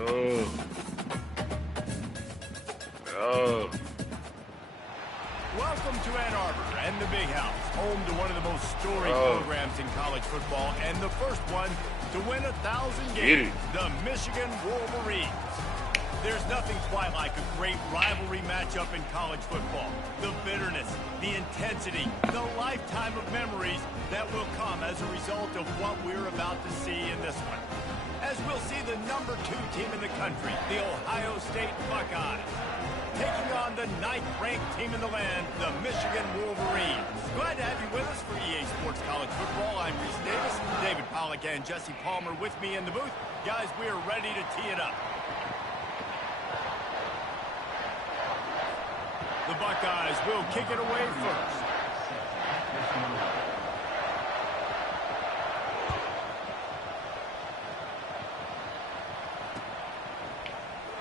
Oh. Oh. Welcome to Ann Arbor and the Big House, home to one of the most storied programs in college football, and the first one to win 1,000 games, the Michigan Wolverines. There's nothing quite like a great rivalry matchup in college football. The bitterness, the intensity, the lifetime of memories that will come as a result of what we're about to see in this one. As we'll see the #2 team in the country, the Ohio State Buckeyes, taking on the 9th-ranked team in the land, the Michigan Wolverines. Glad to have you with us for EA Sports College Football. I'm Reese Davis, David Pollack and Jesse Palmer with me in the booth. Guys, we are ready to tee it up. The Buckeyes will kick it away first.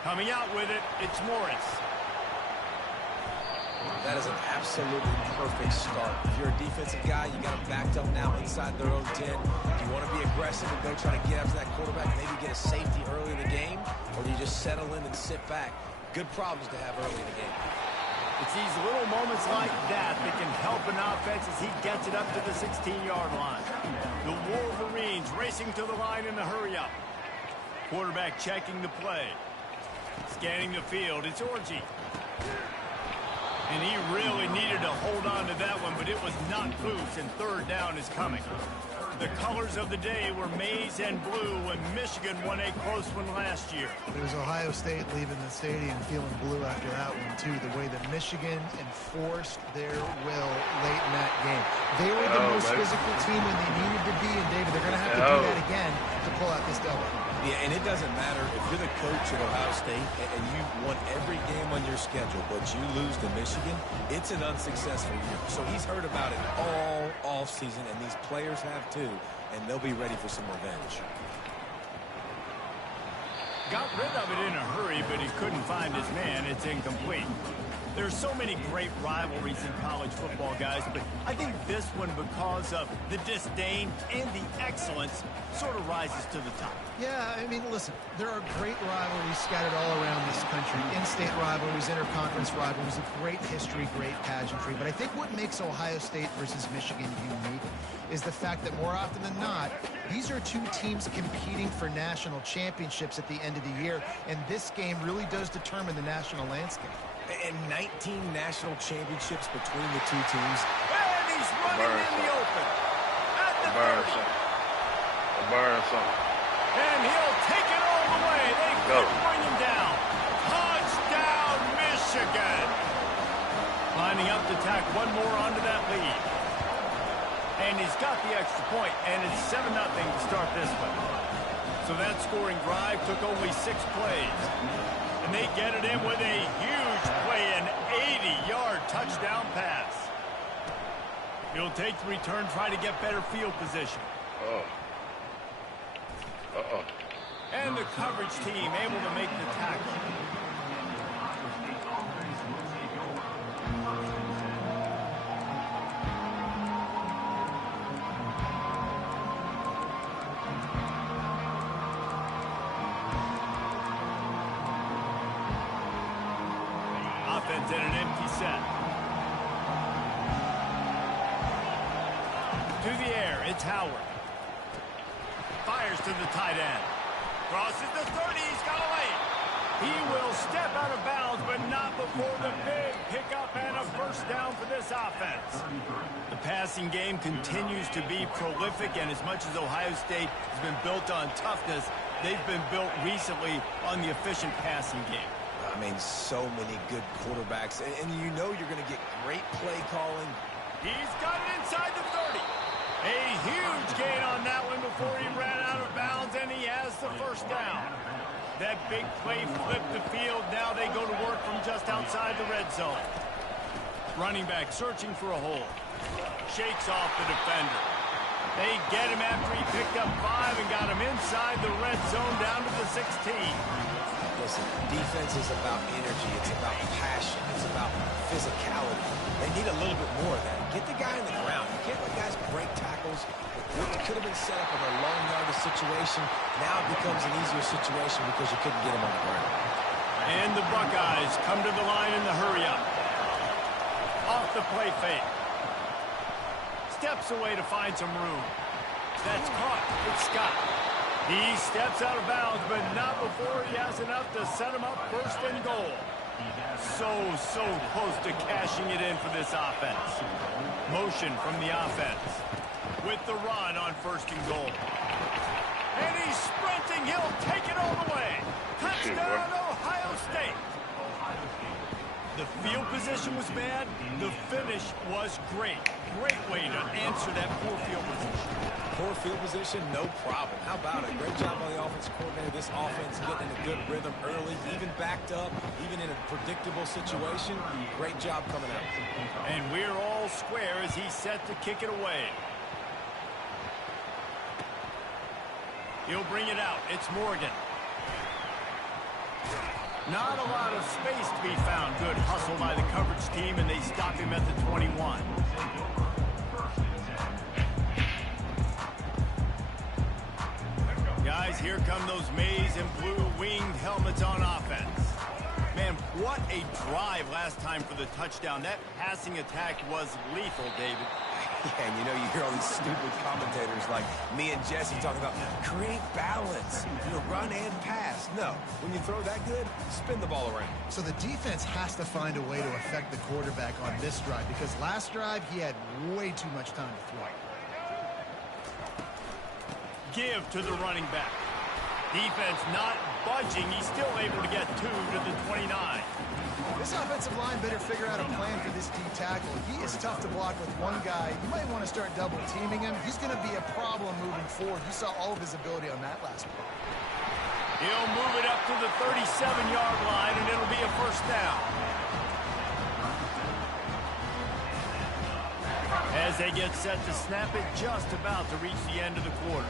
Coming out with it, it's Morris. That is an absolutely perfect start. If you're a defensive guy, you got them backed up now inside their own 10. Do you want to be aggressive and go try to get after that quarterback, maybe get a safety early in the game, or do you just settle in and sit back? Good problems to have early in the game. It's these little moments like that that can help an offense as he gets it up to the 16-yard line. The Wolverines racing to the line in the hurry-up. Quarterback checking the play. Scanning the field, it's Orji. And he really needed to hold on to that one, but it was not loose, and third down is coming. The colors of the day were maize and blue when Michigan won a close one last year. It was Ohio State leaving the stadium feeling blue after that one, too. The way that Michigan enforced their will late in that game. They were the most physical team when they needed to be, and David, they're going to have to do that again to pull out this W. Yeah, and it doesn't matter if you're the coach at Ohio State and you won every game on your schedule, but you lose to Michigan, it's an unsuccessful year. So he's heard about it all offseason, and these players have too, and they'll be ready for some revenge. Got rid of it in a hurry, but he couldn't find his man. It's incomplete. There's so many great rivalries in college football, guys, but I think this one, because of the disdain and the excellence, sort of rises to the top. Yeah, I mean, listen, there are great rivalries scattered all around this country. In-state rivalries, interconference rivalries, of great history, great pageantry. But I think what makes Ohio State versus Michigan unique is the fact that more often than not, these are two teams competing for national championships at the end of the year, and this game really does determine the national landscape. And 19 national championships between the two teams. And he's running in the open. At the 30. And he'll take it all the way. They couldn't bring him down. Touchdown, Michigan. Lining up to tack one more onto that lead. And he's got the extra point, and it's 7-0 to start this one. So that scoring drive took only 6 plays. And they get it in with a huge play, an 80-yard touchdown pass. He'll take the return, try to get better field position. And the coverage team able to make the tackle. Offense in an empty set. To the air, it's Howard. Fires to the tight end. Crosses the 30, he's got a lane. He will step out of bounds, but not before the big pickup and a first down for this offense. The passing game continues to be prolific, and as much as Ohio State has been built on toughness, they've been built recently on the efficient passing game. I mean, so many good quarterbacks, and you know you're going to get great play calling. He's got it inside the 30. A huge gain on that one before he ran out of bounds, and he has the first down. That big play flipped the field. Now they go to work from just outside the red zone. Running back searching for a hole. Shakes off the defender. They get him after he picked up 5 and got him inside the red zone down to the 16. Listen, defense is about energy. It's about passion. It's about physicality. They need a little bit more of that. Get the guy in the ground. You can't let guys break tackles. What could have been set up in a long yardage situation now becomes an easier situation because you couldn't get him on the ground. And the Buckeyes come to the line in the hurry-up. Off the play fake. Steps away to find some room. That's caught. It's Scott. He steps out of bounds, but not before he has enough to set him up first and goal. So close to cashing it in for this offense. Motion from the offense. With the run on first and goal. And he's sprinting. He'll take it all the way. Touchdown, Ohio State. The field position was bad. The finish was great. Great way to answer that poor field position. Poor field position, no problem. How about it? Great job by the offensive coordinator. This offense getting in a good rhythm early, even backed up, even in a predictable situation. Great job coming out. And we're all square as he's set to kick it away. He'll bring it out. It's Morgan. Not a lot of space to be found. Good hustle by the coverage team, and they stop him at the 21. Guys, here come those maize and blue winged helmets on offense. Man, what a drive last time for the touchdown. That passing attack was lethal, David. Yeah, and you know, you hear all these stupid commentators like me and Jesse talking about create balance, run and pass. No, when you throw that good, spin the ball around. So the defense has to find a way to affect the quarterback on this drive because last drive he had way too much time to throw. Give to the running back. Defense not budging. He's still able to get 2 to the 29. This offensive line better figure out a plan for this D tackle. He is tough to block with one guy. You might want to start double teaming him. He's going to be a problem moving forward. You saw all of his ability on that last play. He'll move it up to the 37-yard line, and it'll be a first down. As they get set to snap it, just about to reach the end of the quarter.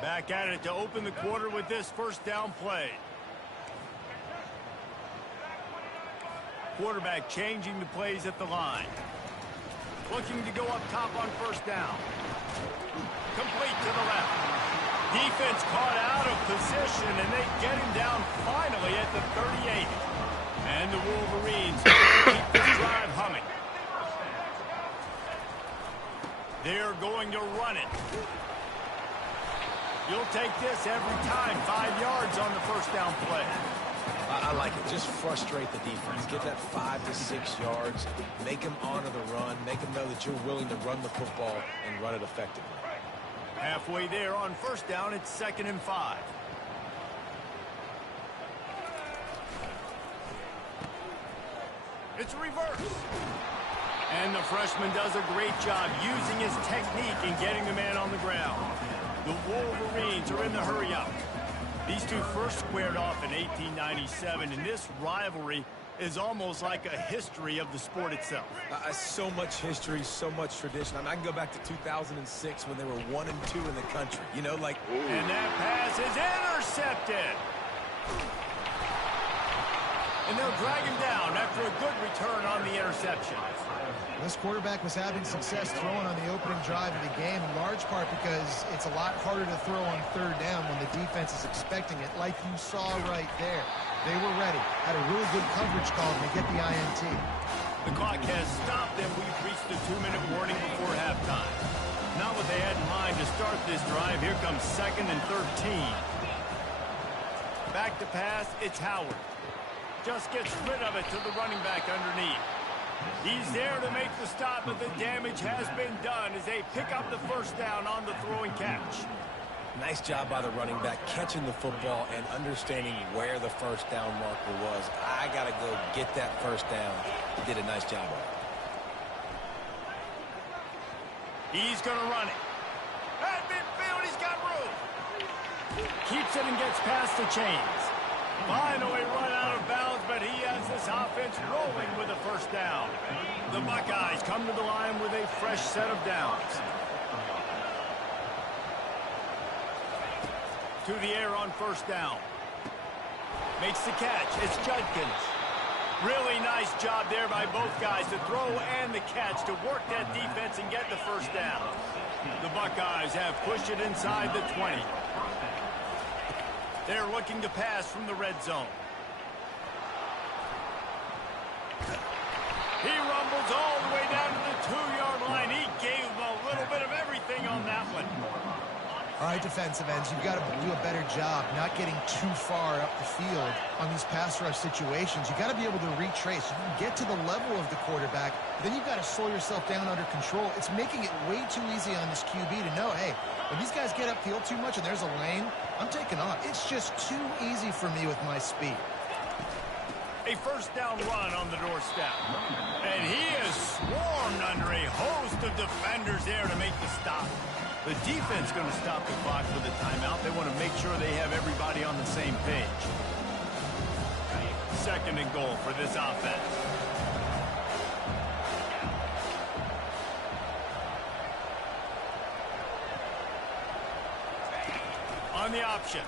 Back at it to open the quarter with this first down play. Quarterback changing the plays at the line. Looking to go up top on first down. Complete to the left. Defense caught out of position, and they get him down finally at the 38. And the Wolverines keep this drive humming. They're going to run it. You'll take this every time. 5 yards on the first down play. I like it. Just frustrate the defense. Get that 5 to 6 yards. Make them honor the run. Make them know that you're willing to run the football and run it effectively. Halfway there on first down, it's 2nd and 5. It's reverse. And the freshman does a great job using his technique and getting the man on the ground. The Wolverines are in the hurry-up. These two first squared off in 1897, and this rivalry is almost like a history of the sport itself. So much history, so much tradition. I can go back to 2006 when they were 1-2 in the country. You know, like... And that pass is intercepted. And they'll drag him down after a good return on the interception. This quarterback was having success throwing on the opening drive of the game, in large part because it's a lot harder to throw on third down when the defense is expecting it, like you saw right there. They were ready, had a really good coverage call to get the INT. The clock has stopped, and we've reached the 2-minute warning before halftime. Not what they had in mind to start this drive. Here comes 2nd and 13. Back to pass, it's Howard. Just gets rid of it to the running back underneath. He's there to make the stop, but the damage has been done as they pick up the first down on the throwing catch. Nice job by the running back, catching the football and understanding where the first down marker was. I got to go get that first down. He did a nice job of it. He's going to run it. At midfield, he's got room. Keeps it and gets past the chains. Finally run out of bounds, but he has this offense rolling with a first down. The Buckeyes come to the line with a fresh set of downs. To the air on first down. Makes the catch. It's Judkins. Really nice job there by both guys to throw and the catch to work that defense and get the first down. The Buckeyes have pushed it inside the 20. They're looking to pass from the red zone. He rumbles all the way down to the 2-yard line. He gave him a little bit of everything on that one. All right, defensive ends, you've got to do a better job not getting too far up the field on these pass rush situations. You've got to be able to retrace. You can get to the level of the quarterback, but then you've got to slow yourself down under control. It's making it way too easy on this QB to know, hey, when these guys get upfield too much and there's a lane, I'm taking off. It's just too easy for me with my speed. A first down run on the doorstep. And he is swarmed under a host of defenders there to make the stop. The defense going to stop the clock for the timeout. They want to make sure they have everybody on the same page. Second and goal for this offense. On the option.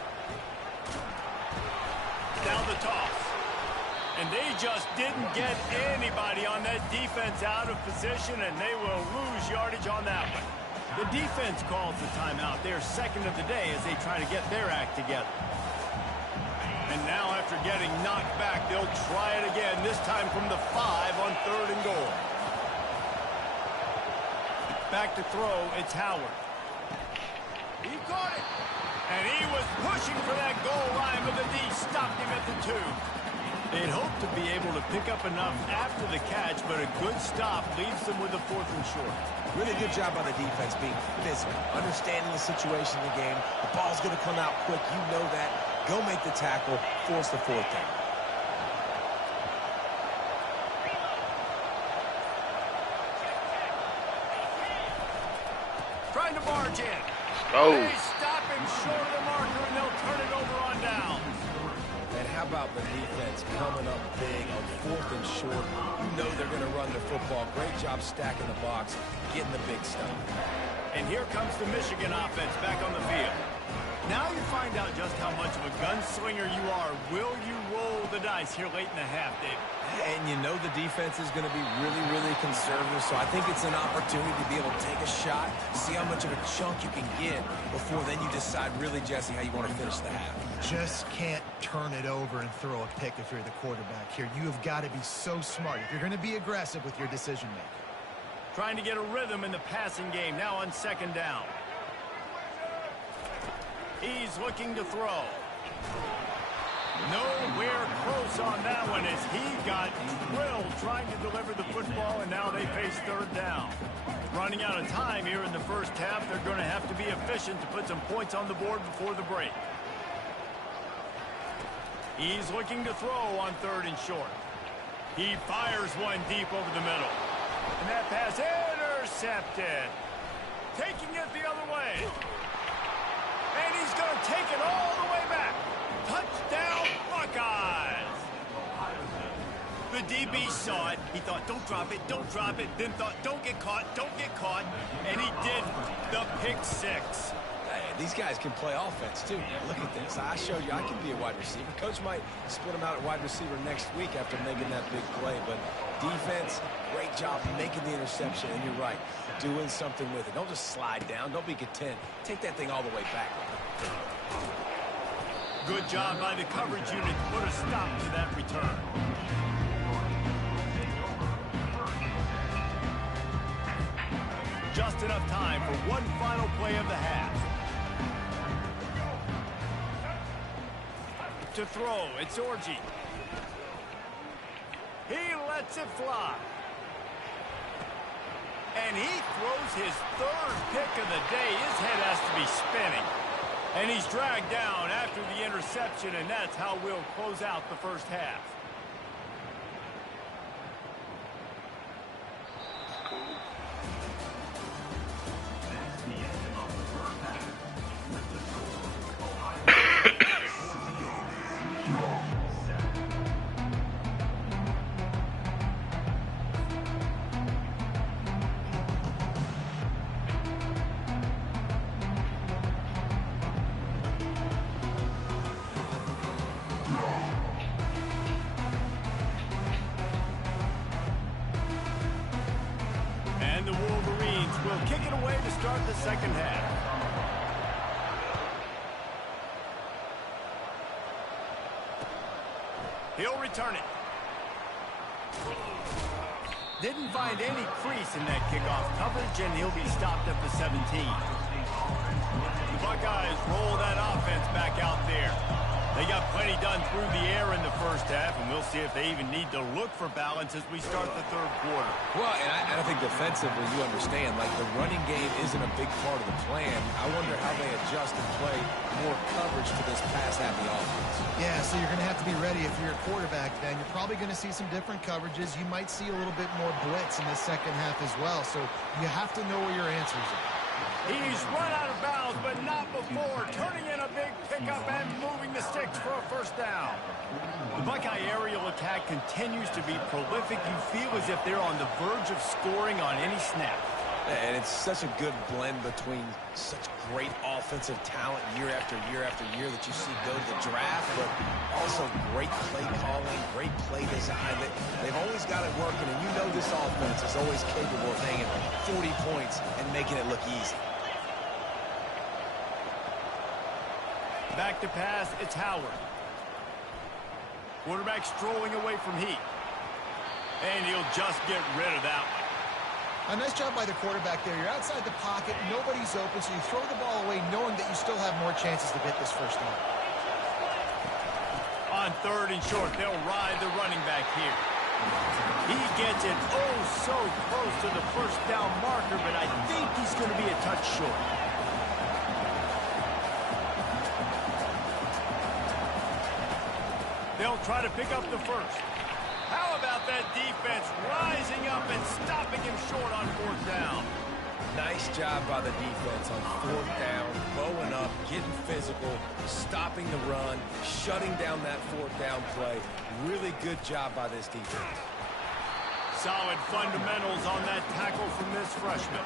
Now the toss. And they just didn't get anybody on that defense out of position, and they will lose yardage on that one. The defense calls the timeout. They're second of the day as they try to get their act together. And now after getting knocked back, they'll try it again, this time from the 5 on third and goal. Back to throw, it's Howard. He caught it. And he was pushing for that goal line, but the D stopped him at the 2. They'd hoped to be able to pick up enough after the catch, but a good stop leaves them with a 4th and short. Really good job by the defense being physical, understanding the situation in the game. The ball's going to come out quick. You know that. Go make the tackle, force the 4th down. Trying to barge in. Oh. They stop him short of the marker, and they'll turn it over on downs. And how about the defense coming up big on 4th and short? You know they're going to run the football. Great job stacking the box, getting the big stuff. And here comes the Michigan offense back on the field. Now you find out just how much of a gunslinger you are. Will you roll the dice here late in the half, Dave? And you know the defense is going to be really, really conservative, so I think it's an opportunity to be able to take a shot, see how much of a chunk you can get before then you decide really, Jesse, how you want to finish the half. Just can't turn it over and throw a pick if you're the quarterback here. You have got to be so smart if you're going to be aggressive with your decision-making. Trying to get a rhythm in the passing game, now on second down. He's looking to throw. Nowhere close on that one as he got drilled trying to deliver the football, and now they face third down. Running out of time here in the first half, they're going to have to be efficient to put some points on the board before the break. He's looking to throw on third and short. He fires one deep over the middle. And that pass intercepted. Taking it the other way. And he's going to take it all the way back. Touchdown, Buckeyes. The DB saw it. He thought, don't drop it, don't drop it. Then thought, don't get caught, don't get caught. And he didn't. The pick 6. Hey, these guys can play offense, too. Look at this. I showed you I can be a wide receiver. Coach might split him out at wide receiver next week after making that big play. But defense, great job making the interception. And you're right, doing something with it. Don't just slide down. Don't be content. Take that thing all the way back. Good job by the coverage unit to put a stop to that return. Just enough time for one final play of the half. To throw, it's Orji. He lets it fly. And he throws his 3rd pick of the day. His head has to be spinning. And he's dragged down after the interception, and that's how we'll close out the first half. And the Wolverines will kick it away to start the second half. He'll return it. Didn't find any crease in that kickoff coverage, and he'll be stopped at the 17. The Buckeyes roll that offense back out there. They got plenty done through the air in the first half, and we'll see if they even need to look for balance as we start the third quarter. Well, and I think defensively, you understand, like the running game isn't a big part of the plan. I wonder how they adjust and play more coverage to this pass-happy offense. Yeah, so you're going to have to be ready if you're a quarterback then. You're probably going to see some different coverages. You might see a little bit more blitz in the second half as well, so you have to know where your answers are. He's run out of bounds, but not before turning in a big pickup and moving the sticks for a first down. The Buckeye aerial attack continues to be prolific. You feel as if they're on the verge of scoring on any snap. And it's such a good blend between such great offensive talent year after year after year that you see go to the draft, but also great play calling, great play design. They've always got it working, and you know this offense is always capable of hanging 40 points and making it look easy. Back to pass, it's Howard. Quarterback strolling away from Heat. And he'll just get rid of that one. A nice job by the quarterback there. You're outside the pocket, nobody's open, so you throw the ball away knowing that you still have more chances to get this first down. On third and short, they'll ride the running back here. He gets it oh so close to the first down marker, but I think he's going to be a touch short. They'll try to pick up the first. How about that defense rising up and stopping him short on fourth down? Nice job by the defense on fourth down, bowing up, getting physical, stopping the run, shutting down that fourth down play. Really good job by this defense. Solid fundamentals on that tackle from this freshman.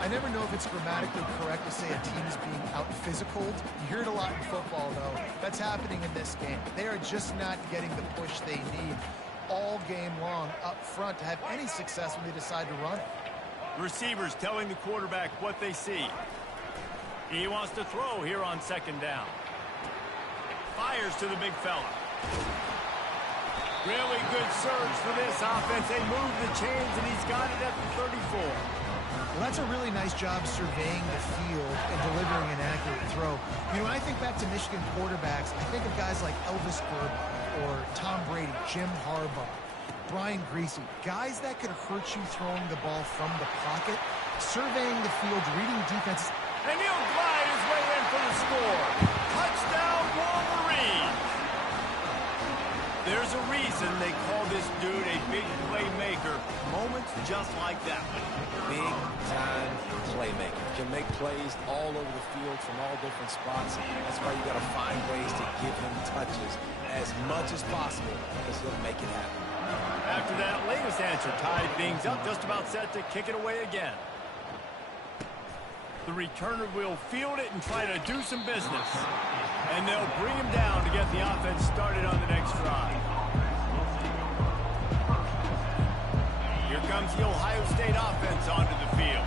I never know if it's grammatically correct to say a team is being out-physicaled. You hear it a lot in football, though. That's happening in this game. They are just not getting the push they need all game long up front to have any success when they decide to run it. Receivers telling the quarterback what they see. He wants to throw here on second down. Fires to the big fella. Really good surge for this offense. They move the chains, and he's got it at the 34. Well, that's a really nice job surveying the field and delivering an accurate throw. You know, when I think back to Michigan quarterbacks, I think of guys like Elvis Grbac or Tom Brady, Jim Harbaugh, Brian Griese, guys that could hurt you throwing the ball from the pocket, surveying the field, reading defenses. And he'll glide his way in for the score. Touchdown, Wolverines. There's a reason they call this dude a big playmaker. Moments just like that one. Big-time playmaker. Can make plays all over the field from all different spots. That's why you got to find ways to give him touches as much as possible because he'll make it happen. After that latest answer tied things up, just about set to kick it away again. The returner will field it and try to do some business. And they'll bring him down to get the offense started on the next drive. Here comes the Ohio State offense onto the field.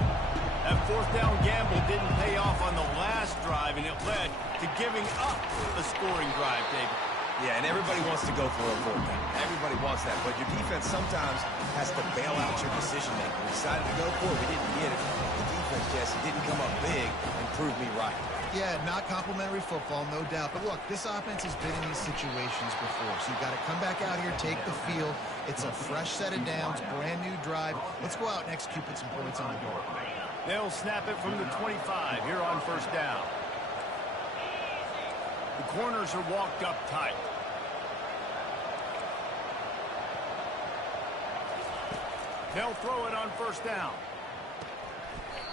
That fourth down gamble didn't pay off on the last drive, and it led to giving up a scoring drive, David. Yeah, and everybody wants to go for a fourth down. Everybody wants that, but your defense sometimes has to bail out your decision-making. We decided to go for it. We didn't get it. The defense, Jesse, didn't come up big and prove me right. Yeah, not complimentary football, no doubt. But look, this offense has been in these situations before. So you've got to come back out here, take the field. It's a fresh set of downs, brand new drive. Let's go out and execute, put some points on the board. They'll snap it from the 25 here on first down. The corners are walked up tight. They'll throw it on first down.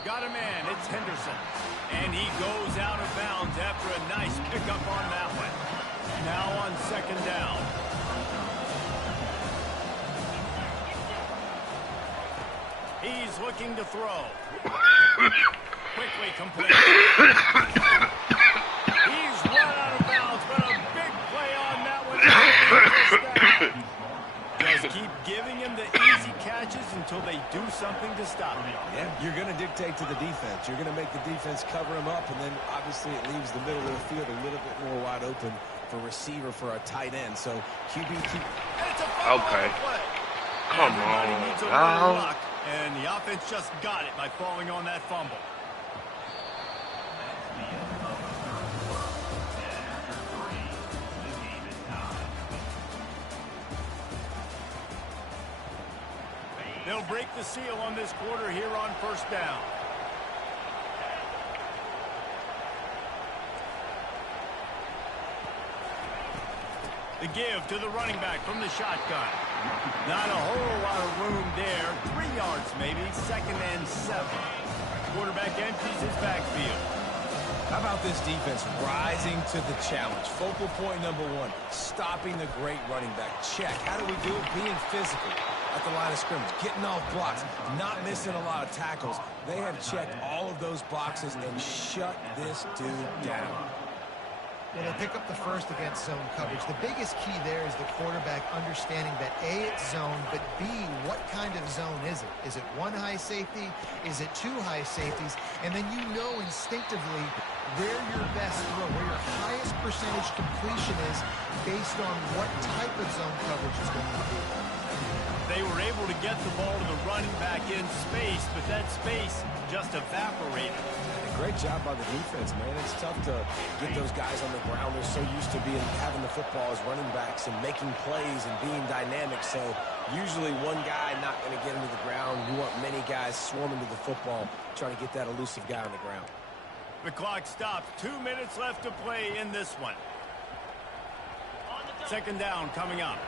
Got a man, it's Henderson. And he goes out of bounds after a nice pickup on that one. Now on second down. He's looking to throw. Quickly complete. He's run out of bounds, but a big play on that one. Just keep giving him the easy catches until they do something to stop him. Yeah, you're going to dictate to the defense. You're going to make the defense cover him up, and then obviously it leaves the middle of the field a little bit more wide open for receiver for a tight end. So QB keep. Okay. Come on, now. And the offense just got it by falling on that fumble. They'll break the seal on this quarter here on first down. The give to the running back from the shotgun. Not a whole lot of room there. 3 yards maybe, 2nd and 7. Quarterback empties his backfield. How about this defense rising to the challenge? Focal point number 1, stopping the great running back. Check. How do we do it? Being physical at the line of scrimmage, getting off blocks, not missing a lot of tackles. They have checked all of those boxes and shut this dude down. Well, they pick up the first against zone coverage. The biggest key there is the quarterback understanding that A, it's zone, but B, what kind of zone is it? Is it 1 high safety? Is it 2 high safeties? And then you know instinctively where your best throw, where your highest percentage completion is based on what type of zone coverage is going to be. They were able to get the ball to the running back in space, but that space just evaporated. Great job by the defense, man. It's tough to get those guys on the ground. They're so used to having the football as running backs and making plays and being dynamic. So usually one guy not going to get into the ground. You want many guys swarming to the football, trying to get that elusive guy on the ground. The clock stops. 2 minutes left to play in this one. Second down coming up.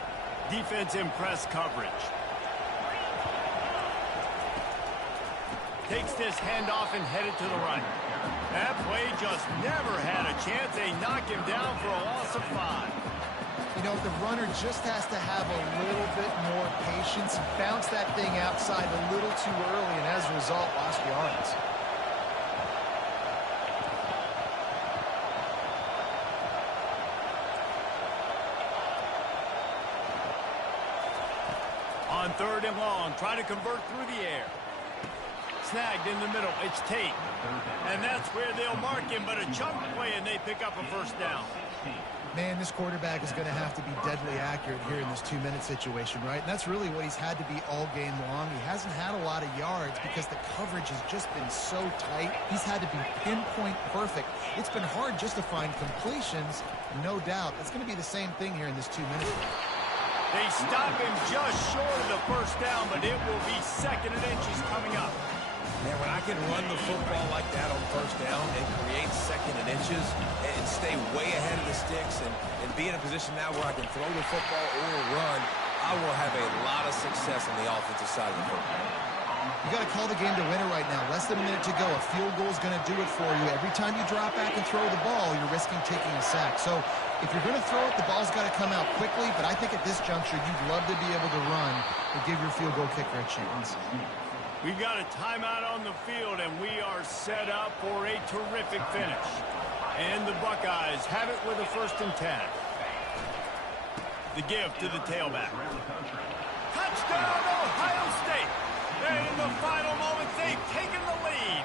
Defense in press coverage. Takes this handoff and headed to the right. That play just never had a chance. They knock him down for a loss of 5. You know, the runner just has to have a little bit more patience. Bounce that thing outside a little too early, and as a result, lost yards. On 3rd and long, trying to convert through the air. Snagged in the middle, it's Tate. And that's where they'll mark him, but a chunk play and they pick up a first down. Man, this quarterback is going to have to be deadly accurate here in this 2-minute situation, right? And that's really what he's had to be all game long. He hasn't had a lot of yards because the coverage has just been so tight. He's had to be pinpoint perfect. It's been hard just to find completions, no doubt. It's going to be the same thing here in this 2 minutes. They stop him just short of the first down, but it will be 2nd and inches coming up. Man, when I can run the football like that on first down and create 2nd and inches and stay way ahead of the sticks and be in a position now where I can throw the football or run, I will have a lot of success on the offensive side of the football. You got to call the game to win it right now. Less than a minute to go. A field goal is going to do it for you. Every time you drop back and throw the ball, you're risking taking a sack. So if you're going to throw it, the ball's got to come out quickly. But I think at this juncture, you'd love to be able to run and give your field goal kicker a chance. We've got a timeout on the field, and we are set up for a terrific finish. And the Buckeyes have it with a 1st and 10. The give to the tailback. Touchdown, Ohio State! And in the final moments, they've taken the lead.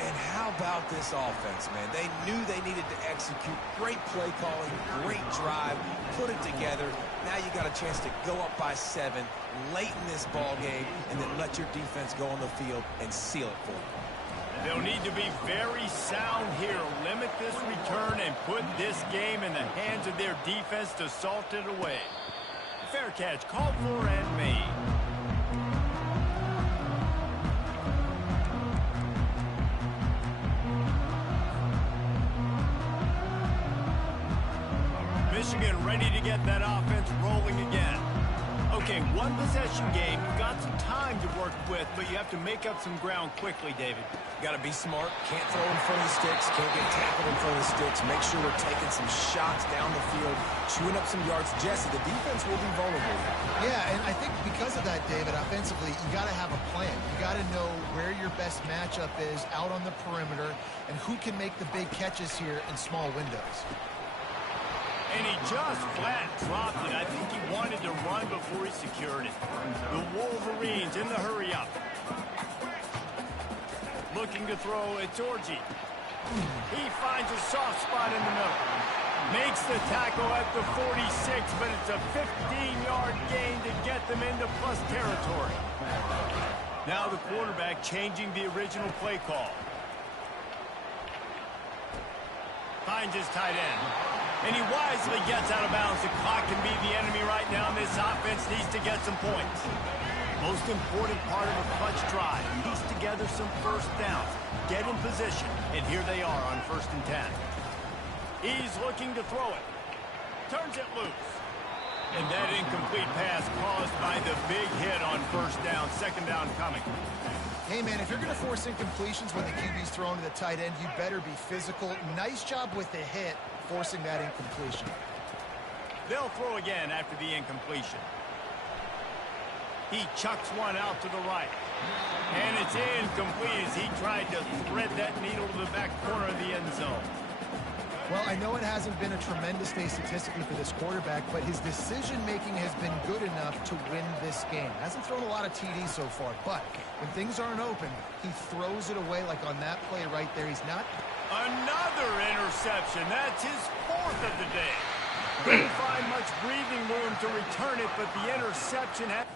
And how about this offense, man? They knew they needed to execute. Great play calling, great drive, put it together. Now you got a chance to go up by 7 late in this ball game and then let your defense go on the field and seal it for them. They'll need to be very sound here. Limit this return and put this game in the hands of their defense to salt it away. Fair catch, called for and made. Michigan ready to get that offense rolling again. Okay, one possession game. You've got some time to work with, but you have to make up some ground quickly, David. Got to be smart. Can't throw in front of the sticks. Can't get tackled in front of the sticks. Make sure we're taking some shots down the field, chewing up some yards. Jesse, the defense will be vulnerable. Yeah, and I think because of that, David, offensively, you got to have a plan. You got to know where your best matchup is out on the perimeter and who can make the big catches here in small windows. And he just flat dropped it. I think he wanted to run before he secured it. The Wolverines in the hurry-up. Looking to throw at Georgie. He finds a soft spot in the middle. Makes the tackle at the 46, but it's a 15-yard gain to get them into plus territory. Now the quarterback changing the original play call. Finds his tight end. And he wisely gets out of bounds. The clock can be the enemy right now. This offense needs to get some points. Most important part of a clutch drive. Piece together some first downs. Get in position. And here they are on 1st and 10. He's looking to throw it. Turns it loose. And that incomplete pass caused by the big hit on 1st down. 2nd down coming. Hey, man, if you're going to force incompletions when the QB's thrown to the tight end, you better be physical. Nice job with the hit, forcing that incompletion. They'll throw again after the incompletion. He chucks one out to the right. And it's incomplete as he tried to thread that needle to the back corner of the end zone. Well, I know it hasn't been a tremendous day statistically for this quarterback, but his decision-making has been good enough to win this game. Hasn't thrown a lot of TDs so far, but when things aren't open, he throws it away like on that play right there. He's not... Another interception. That's his 4th of the day. Didn't find much breathing room to return it, but the interception had...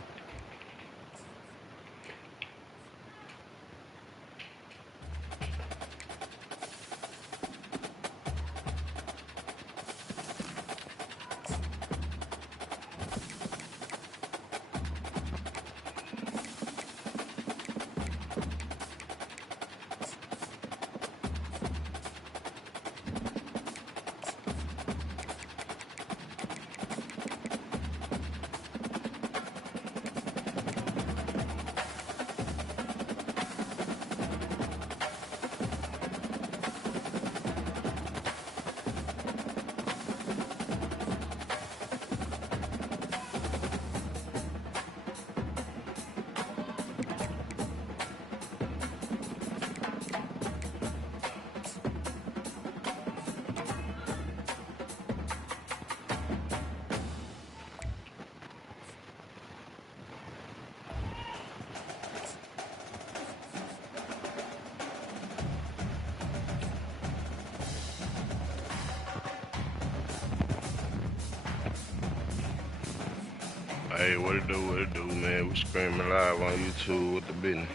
Hey, what it do, man? We screaming live on YouTube with the business.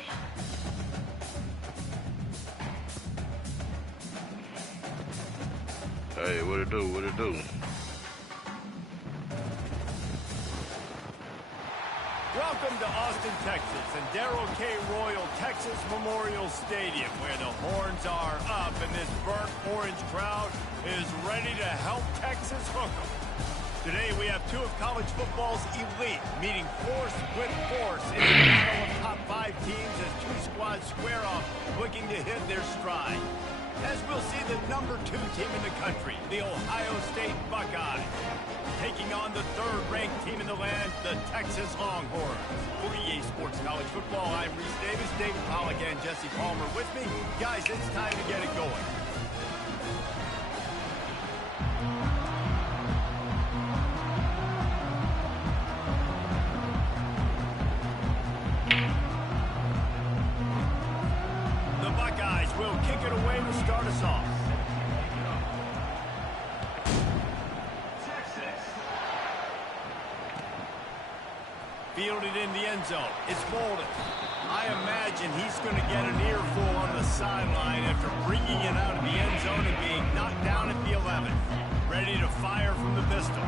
Hey, what it do? Welcome to Austin, Texas, and Darrell K. Royal Texas Memorial Stadium, where the horns are up and this burnt orange crowd is ready to help Texas hook 'em. Today we have 2 of college football's elite meeting force with force in the battle of top 5 teams as 2 squads square off looking to hit their stride. As we'll see the number 2 team in the country, the Ohio State Buckeyes, taking on the 3rd-ranked team in the land, the Texas Longhorns. For EA Sports College Football, I'm Reese Davis, David Pollock, and Jesse Palmer with me. Guys, it's time to get it going. Fielded in the end zone. It's Bolden. I imagine he's going to get an earful on the sideline after bringing it out of the end zone and being knocked down at the 11. Ready to fire from the pistol.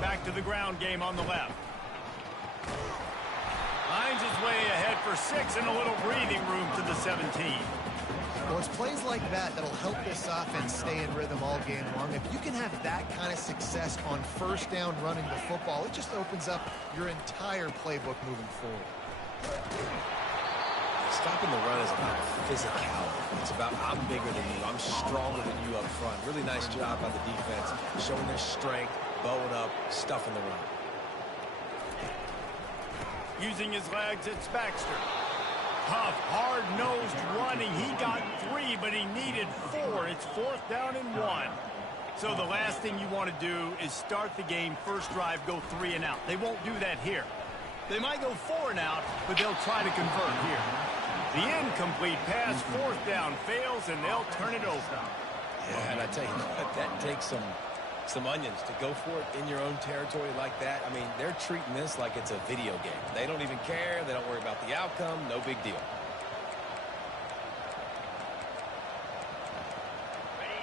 Back to the ground game on the left. finds his way ahead for 6 and a little breathing room to the 17. Well, it's plays like that that'll help this offense stay in rhythm all game long. If you can have that kind of success on first down running the football, it just opens up your entire playbook moving forward. Stopping the run is about physicality. It's about I'm bigger than you, I'm stronger than you up front. Really nice job by the defense, showing their strength, bowing up, stuffing the run. Using his legs, it's Baxter. Tough, hard-nosed running. He got 3, but he needed 4. It's 4th down and 1. So the last thing you want to do is start the game, first drive, go 3 and out. They won't do that here. They might go 4 and out, but they'll try to convert here. The incomplete pass, 4th down, fails, and they'll turn it over. Yeah, and I tell you what, that takes some onions to go for it in your own territory like that. I mean, they're treating this like it's a video game. They don't even care. They don't worry about the outcome. No big deal.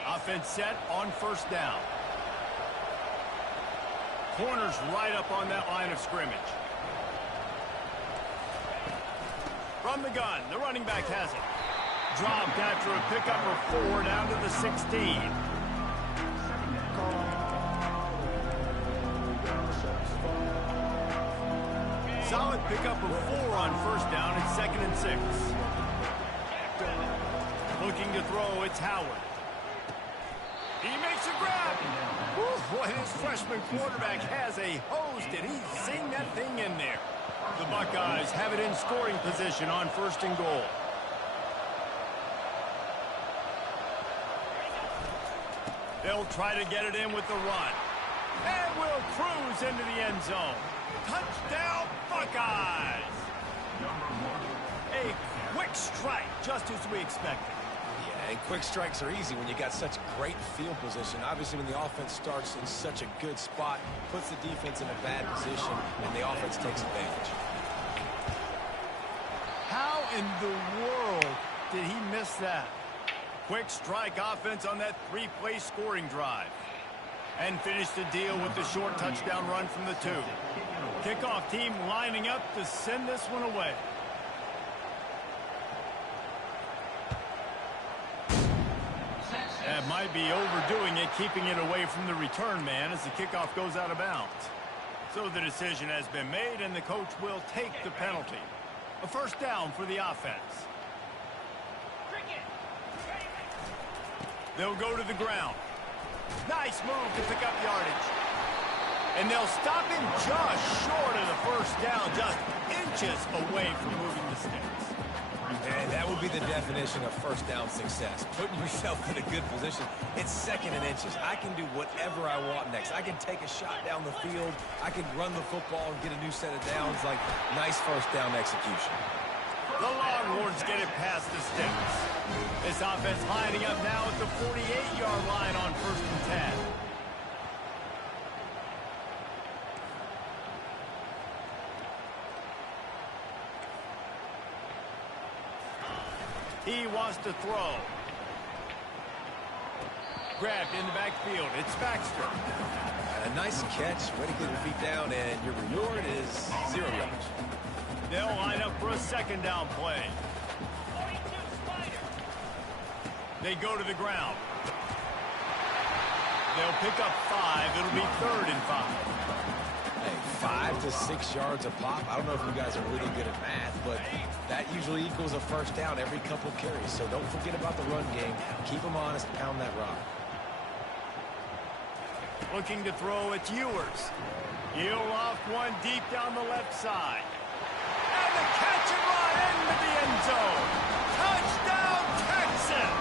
Offense set on first down. Corners right up on that line of scrimmage. From the gun, the running back has it. Dropped after a pickup of 4 down to the 16. Solid pickup of 4 on first down. It's 2nd and 6. Looking to throw, it's Howard. He makes a grab. Woo, boy, this freshman quarterback has a hose. Did he sing that thing in there? The Buckeyes have it in scoring position on 1st and goal. They'll try to get it in with the run. And will cruise into the end zone. Touchdown, Buckeyes! A quick strike, just as we expected. Yeah, and quick strikes are easy when you got such great field position. Obviously, when the offense starts in such a good spot, puts the defense in a bad position, and the offense takes advantage. How in the world did he miss that? Quick strike offense on that 3-play scoring drive. And finish the deal with the short touchdown run from the 2. Kickoff team lining up to send this one away. That might be overdoing it, keeping it away from the return man as the kickoff goes out of bounds. So the decision has been made, and the coach will take the penalty. A first down for the offense. They'll go to the ground. Nice move to pick up yardage. And they'll stop him just short of the first down, just inches away from moving the sticks. And that would be the definition of first down success. Putting yourself in a good position. It's 2nd and inches. I can do whatever I want next. I can take a shot down the field. I can run the football and get a new set of downs. Like, nice first down execution. The Longhorns get it past the sticks. This offense lining up now at the 48-yard line on 1st and 10. He wants to throw. Grabbed in the backfield. It's Baxter. And a nice catch. Way to get your feet down, and your reward is 0 yards. They'll line up for a 2nd down play. They go to the ground. They'll pick up 5. It'll be 3rd and 5. Hey, 5 to 6 yards a pop. I don't know if you guys are really good at math, but that usually equals a first down every couple carries. So don't forget about the run game. Keep them honest. Pound that rock. Looking to throw, it's Ewers. He'll loft one deep down the left side. And the catch and run into the end zone. Touchdown, Texas!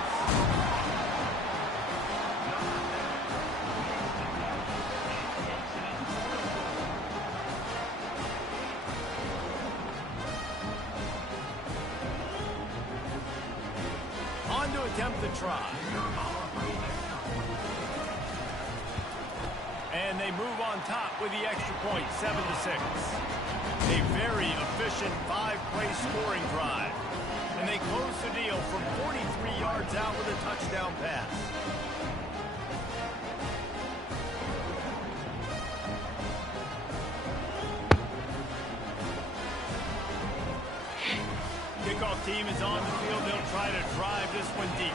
On to attempt the try. And they move on top with the extra point, 7-6. A very efficient 5-play scoring drive. And they close the deal from 43 yards out with a touchdown pass. one deep.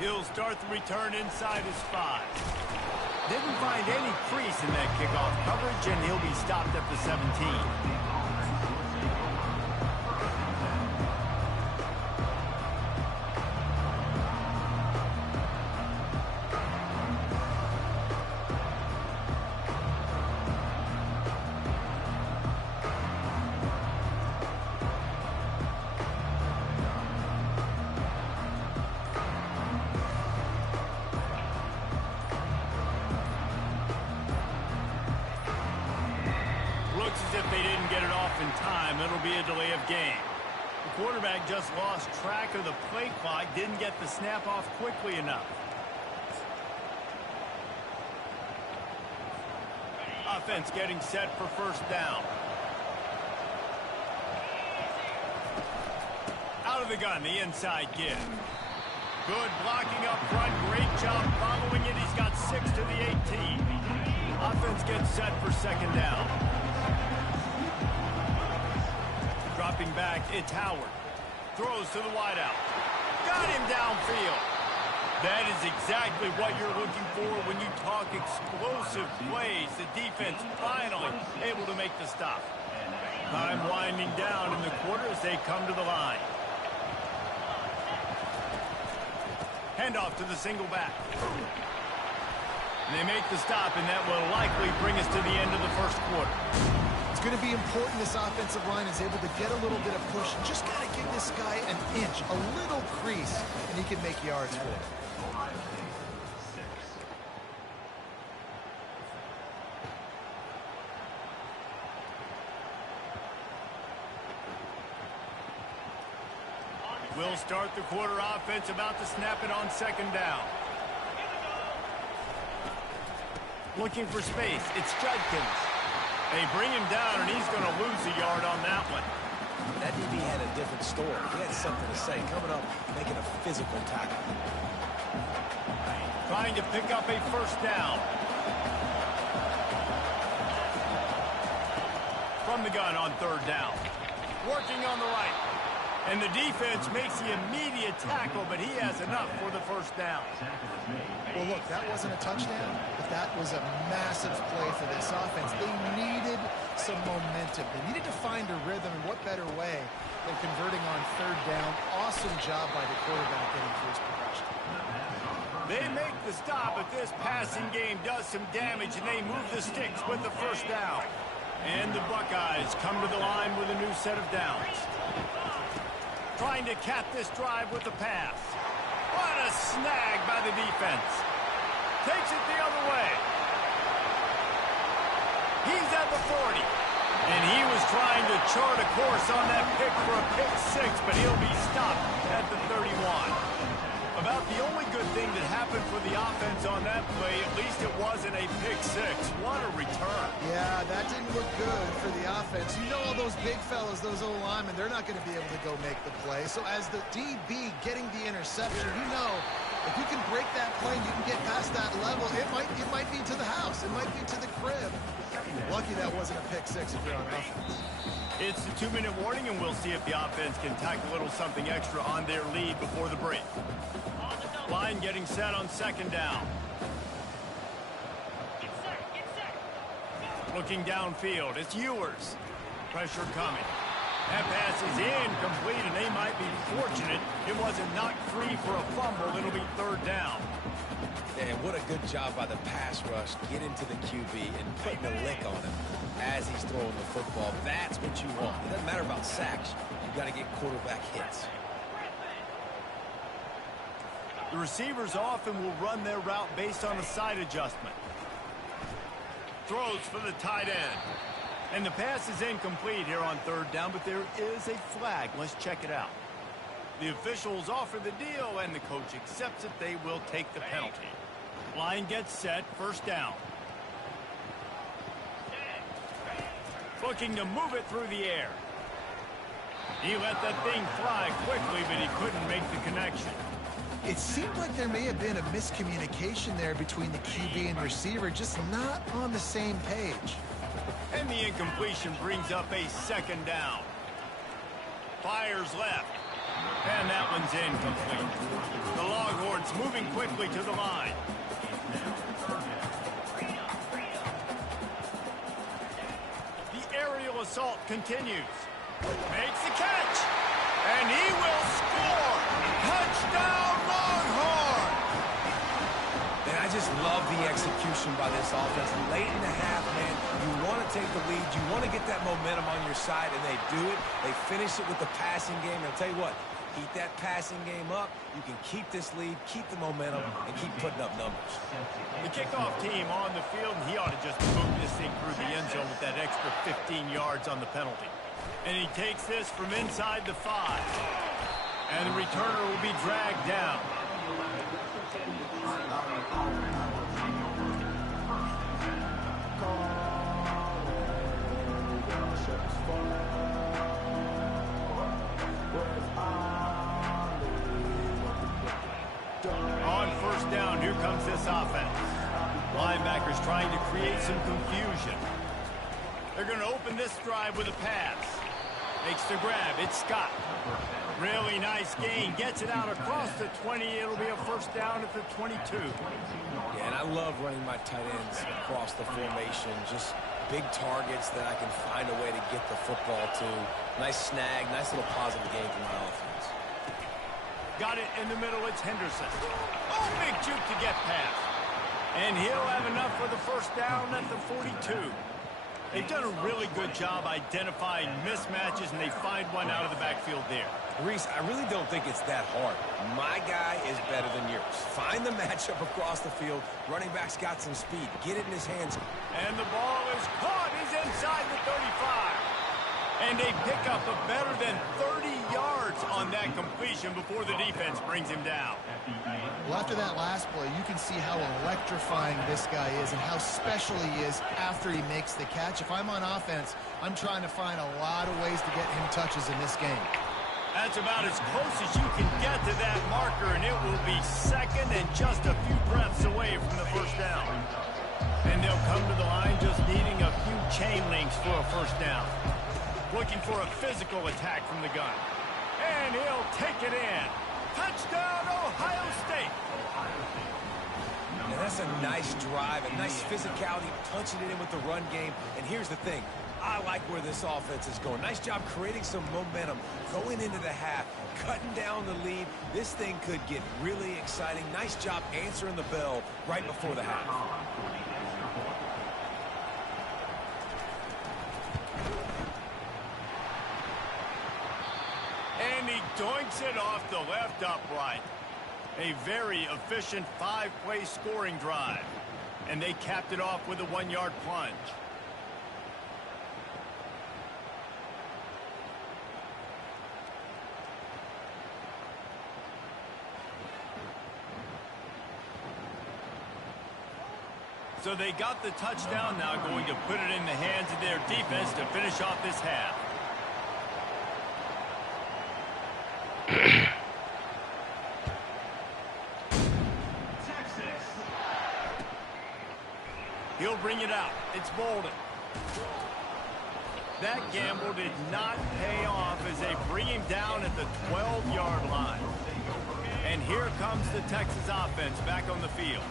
He'll start the return inside his 5. Didn't find any crease in that kickoff coverage, and he'll be stopped at the 17. As if they didn't get it off in time, it'll be a delay of game. The quarterback just lost track of the play clock, didn't get the snap off quickly enough. Offense getting set for first down. Out of the gun, the inside give. Good blocking up front, great job following it. He's got 6 to the 18. Offense gets set for second down. Dropping back, it's Howard. Throws to the wideout. Got him downfield. That is exactly what you're looking for when you talk explosive plays. The defense finally able to make the stop. Time winding down in the quarter as they come to the line. Handoff to the single back. And they make the stop, and that will likely bring us to the end of the first quarter. It's going to be important this offensive line is able to get a little bit of push. Just got to give this guy an inch, a little crease, and he can make yards for it. We'll start the quarter offense, about to snap it on second down. Looking for space, it's Judkins. They bring him down, and he's going to lose a yard on that one. That DB had a different story. He had something to say, coming up, making a physical tackle. Trying to pick up a first down. From the gun on third down. Working on the right. And the defense makes the immediate tackle, but he has enough for the first down. Well, look, that wasn't a touchdown, but that was a massive play for this offense. They needed some momentum. They needed to find a rhythm, and what better way than converting on third down. Awesome job by the quarterback getting through his progression. They make the stop, but this passing game does some damage, and they move the sticks with the first down. And the Buckeyes come to the line with a new set of downs. Trying to cap this drive with the pass. What a snag by the defense. Takes it the other way. He's at the 40. And he was trying to chart a course on that pick for a pick 6, but he'll be stopped at the 31. About the only good thing that happened for the offense on that play, at least it wasn't a pick 6. What a return. Yeah, that didn't look good for the offense. You know all those big fellas, those O-linemen, they're not going to be able to go make the play. So as the DB getting the interception, you know, if you can break that play and you can get past that level, it might be to the house. It might be to the crib. Lucky that wasn't a pick 6 if you're on offense. It's the 2-minute warning, and we'll see if the offense can tack a little something extra on their lead before the break. Line getting set on second down. Looking downfield, it's Ewers. Pressure coming. That pass is incomplete, and they might be fortunate it wasn't knocked free for a fumble. It'll be third down. And what a good job by the pass rush. Get into the QB and putting a lick on him as he's throwing the football. That's what you want. It doesn't matter about sacks. You've got to get quarterback hits. The receivers often will run their route based on a side adjustment. Throws for the tight end. And the pass is incomplete here on third down, but there is a flag. Let's check it out. The officials offer the deal, and the coach accepts it. They will take the penalty. Line gets set, first down. Looking to move it through the air. He let that thing fly quickly, but he couldn't make the connection. It seemed like there may have been a miscommunication there between the QB and receiver, just not on the same page. And the incompletion brings up a second down. Fires left. And that one's incomplete. The Longhorns moving quickly to the line. The aerial assault continues. Makes the catch. And he will score. Touchdown, Longhorn! And I just love the execution by this offense. Late in the half, man, you want to take the lead. You want to get that momentum on your side, and they do it. They finish it with the passing game. And I'll tell you what, keep that passing game up. You can keep this lead, keep the momentum, and keep putting up numbers. The kickoff team on the field, and he ought to just move this thing through the end zone with that extra 15 yards on the penalty. And he takes this from inside the 5. And the returner will be dragged down. On first down, here comes this offense. Linebackers trying to create some confusion. They're going to open this drive with a pass. Makes the grab. It's Scott. Really nice gain. Gets it out across the 20. It'll be a first down at the 22. Yeah, and I love running my tight ends across the formation. Just big targets that I can find a way to get the football to. Nice snag. Nice little positive gain for my offense. Got it in the middle. It's Henderson. Oh, big juke to get past. And he'll have enough for the first down at the 42. They've done a really good job identifying mismatches, and they find one out of the backfield there. Reese, I really don't think it's that hard. My guy is better than yours. Find the matchup across the field. Running back's got some speed. Get it in his hands. And the ball is caught. He's inside the 35. And they pick up a better than 30 yards on that completion before the defense brings him down. Well, after that last play, you can see how electrifying this guy is and how special he is after he makes the catch. If I'm on offense, I'm trying to find a lot of ways to get him touches in this game. That's about as close as you can get to that marker, and it will be second and just a few breaths away from the first down. And they'll come to the line just needing a few chain links for a first down. Looking for a physical attack from the gun. And he'll take it in. Touchdown, Ohio State. And that's a nice drive, a nice physicality, punching it in with the run game. And here's the thing. I like where this offense is going. Nice job creating some momentum, going into the half, cutting down the lead. This thing could get really exciting. Nice job answering the bell right before the half. And he doinks it off the left upright. A very efficient 5-play scoring drive. And they capped it off with a 1-yard plunge. So they got the touchdown, now going to put it in the hands of their defense to finish off this half. He'll bring it out. It's Bolden. That gamble did not pay off as they bring him down at the 12-yard line. And here comes the Texas offense back on the field.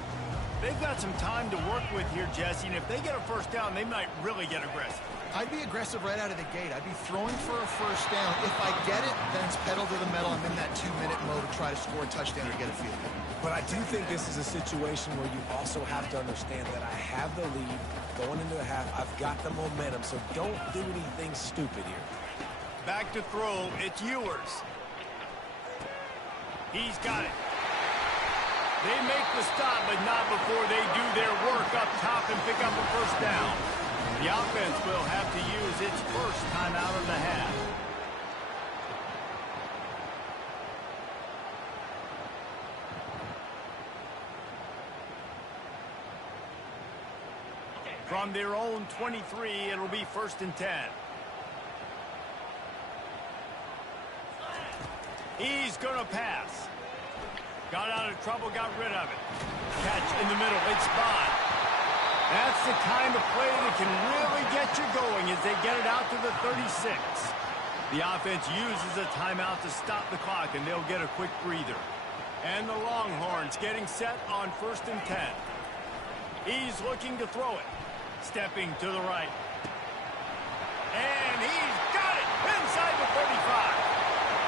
They've got some time to work with here, Jesse, and if they get a first down, they might really get aggressive. I'd be aggressive right out of the gate. I'd be throwing for a first down. If I get it, then it's pedal to the metal. I'm in that 2-minute mode to try to score a touchdown or get a field goal. But I do think this is a situation where you also have to understand that I have the lead going into the half. I've got the momentum, so don't do anything stupid here. Back to throw. It's Ewers. He's got it. They make the stop, but not before they do their work up top and pick up a first down. The offense will have to use its first timeout of the half. From their own 23, it'll be 1st and 10. He's going to pass. Got out of trouble, got rid of it. Catch in the middle, it's Bond. That's the kind of play that can really get you going as they get it out to the 36. The offense uses a timeout to stop the clock, and they'll get a quick breather. And the Longhorns getting set on 1st and 10. He's looking to throw it. Stepping to the right. And he's got it inside the 35.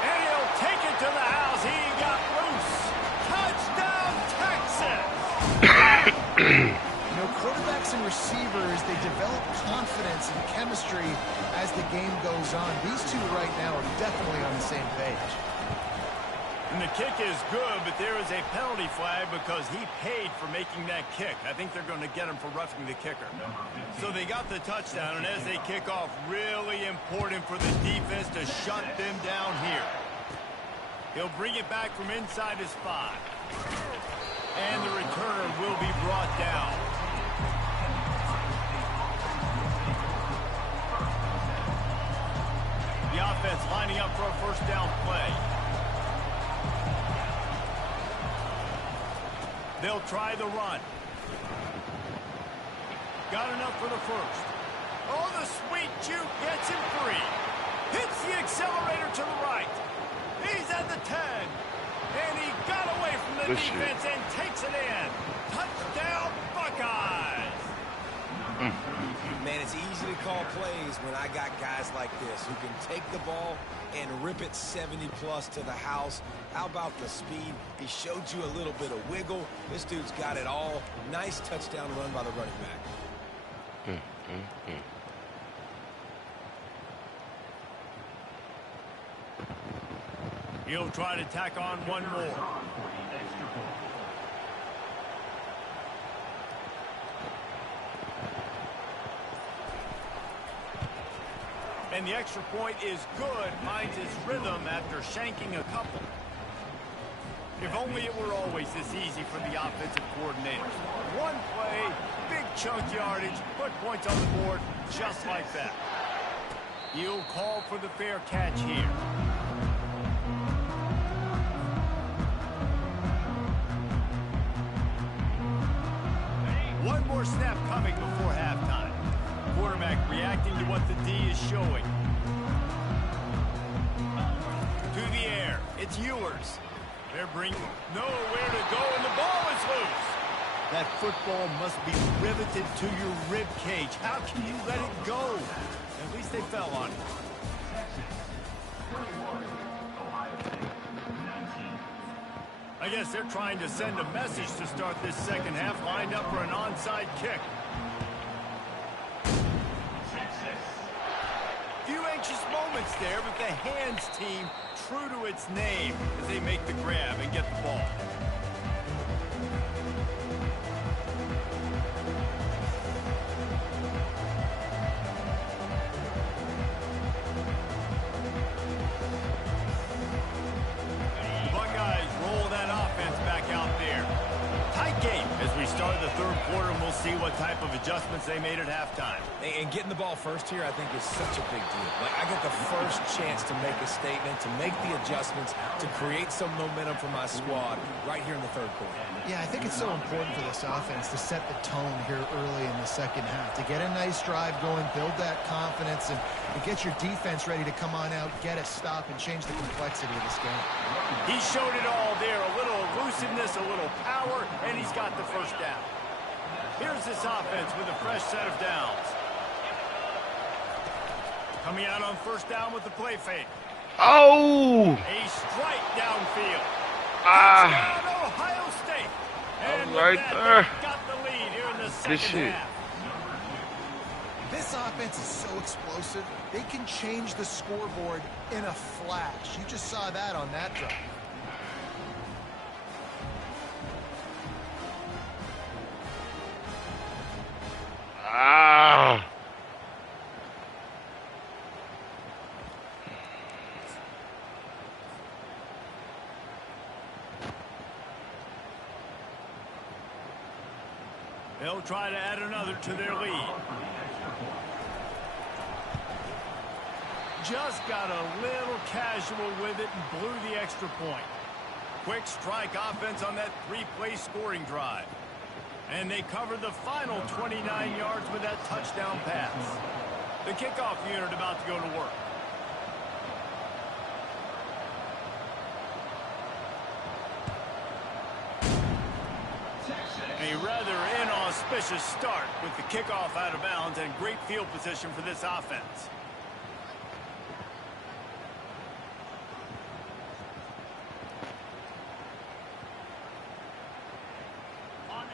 And he'll take it to the house. He got loose. Touchdown, Texas! You know, quarterbacks and receivers, they develop confidence and chemistry as the game goes on. These two right now are definitely on the same page. And the kick is good, but there is a penalty flag because he paid for making that kick. I think they're going to get him for roughing the kicker. So they got the touchdown, and as they kick off, really important for the defense to shut them down here. He'll bring it back from inside his 5. And the returner will be brought down. The offense lining up for a first down play. They'll try the run. Got enough for the first. Oh, the sweet juke gets him free. Hits the accelerator to the right. He's at the 10. And he got away from the defense and takes it in. Touchdown, Buckeyes. Man, it's easy to call plays when I got guys like this who can take the ball and rip it 70-plus to the house. How about the speed? He showed you a little bit of wiggle. This dude's got it all. Nice touchdown run by the running back. He'll try to tack on one more. And the extra point is good. Finds his rhythm after shanking a couple. If only it were always this easy for the offensive coordinators. One play, big chunk yardage, put points on the board just like that. He'll call for the fair catch here. One more snap coming before halftime. Quarterback reacting to what the D is showing. To the air. It's Ewers. They're bringing nowhere to go, and the ball is loose. That football must be riveted to your rib cage. How can you let it go? At least they fell on it. I guess they're trying to send a message to start this second half, lined up for an onside kick. Few anxious moments there, but the hands team true to its name as they make the grab and get the ball. The Buckeyes roll that offense back out there. Tight game as we start the third quarter, and we'll see what type of adjustments they made at halftime. And getting the ball first here, I think, is such a big deal. Like, I get the first chance to make a statement, to make the adjustments, to create some momentum for my squad right here in the third quarter. Yeah, I think it's so important for this offense to set the tone here early in the second half, to get a nice drive going, build that confidence, and get your defense ready to come on out, get a stop, and change the complexity of this game. He showed it all there, a little elusiveness, a little power, and he's got the first down. Here's this offense with a fresh set of downs. Coming out on first down with the play fake. Oh! A strike downfield. Ah! Touchdown, Ohio State. And right with that, there. they got the lead here in the Good second shit. half. This offense is so explosive, they can change the scoreboard in a flash. You just saw that on that drive. Ah! They'll try to add another to their lead. Just got a little casual with it and blew the extra point. Quick strike offense on that three-play scoring drive. And they covered the final 29 yards with that touchdown pass. The kickoff unit about to go to work. A rather inauspicious start with the kickoff out of bounds and great field position for this offense.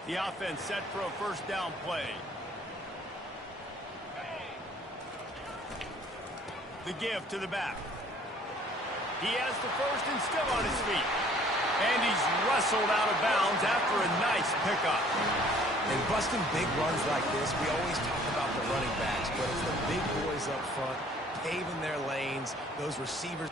The offense set for a first down play. The give to the back. He has the first and still on his feet. And he's wrestled out of bounds after a nice pickup. And busting big runs like this, we always talk about the running backs, but it's the big boys up front, paving their lanes, those receivers.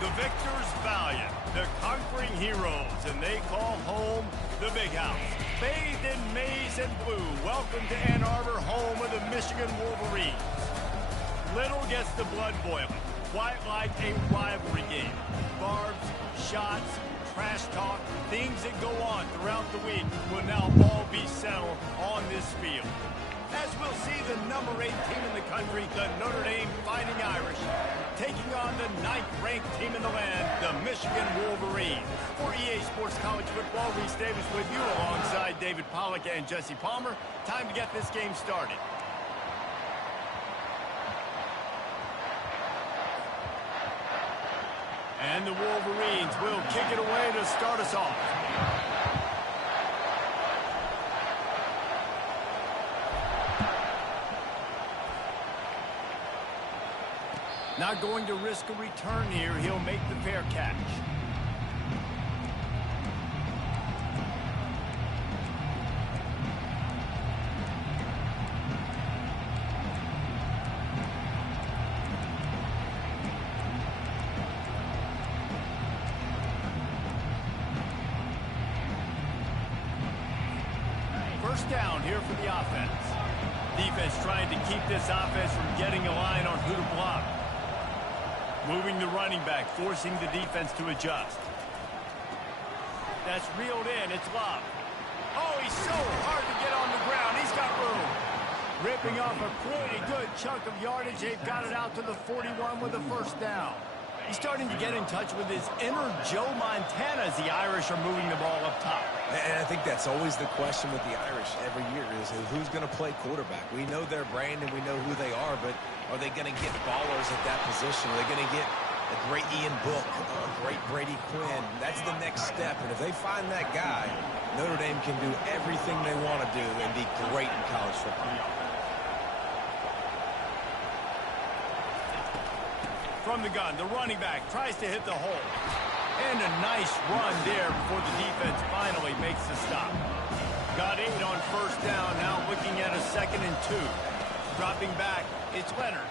The victors valiant, the conquering heroes, and they call home the Big House. Bathed in maize and blue, welcome to Ann Arbor, home of the Michigan Wolverines. Little gets the blood boiling, quite like a rivalry game. Barbs, shots, trash talk, things that go on throughout the week will now all be settled on this field. As we'll see the number 8 team in the country, the Notre Dame Fighting Irish, taking on the 9th-ranked team in the land, the Michigan Wolverines. For EA Sports College Football, Reese Davis with you alongside David Pollack and Jesse Palmer. Time to get this game started. And the Wolverines will kick it away to start us off. Not going to risk a return here. He'll make the fair catch. First down here for the offense. Defense trying to keep this offense from getting a line on who to block. Moving the running back, forcing the defense to adjust. That's reeled in. It's Love. Oh, he's so hard to get on the ground. He's got room. Ripping off a pretty good chunk of yardage. They've got it out to the 41 with a first down. He's starting to get in touch with his inner Joe Montana as the Irish are moving the ball up top. And I think that's always the question with the Irish every year is who's going to play quarterback. We know their brand and we know who they are, but are they going to get ballers at that position? Are they going to get a great Ian Book, a great Brady Quinn? That's the next step. And if they find that guy, Notre Dame can do everything they want to do and be great in college football. From the gun, the running back tries to hit the hole. And a nice run there before the defense finally makes the stop. Got 8 on first down, now looking at a 2nd and 2. Dropping back, it's Leonard.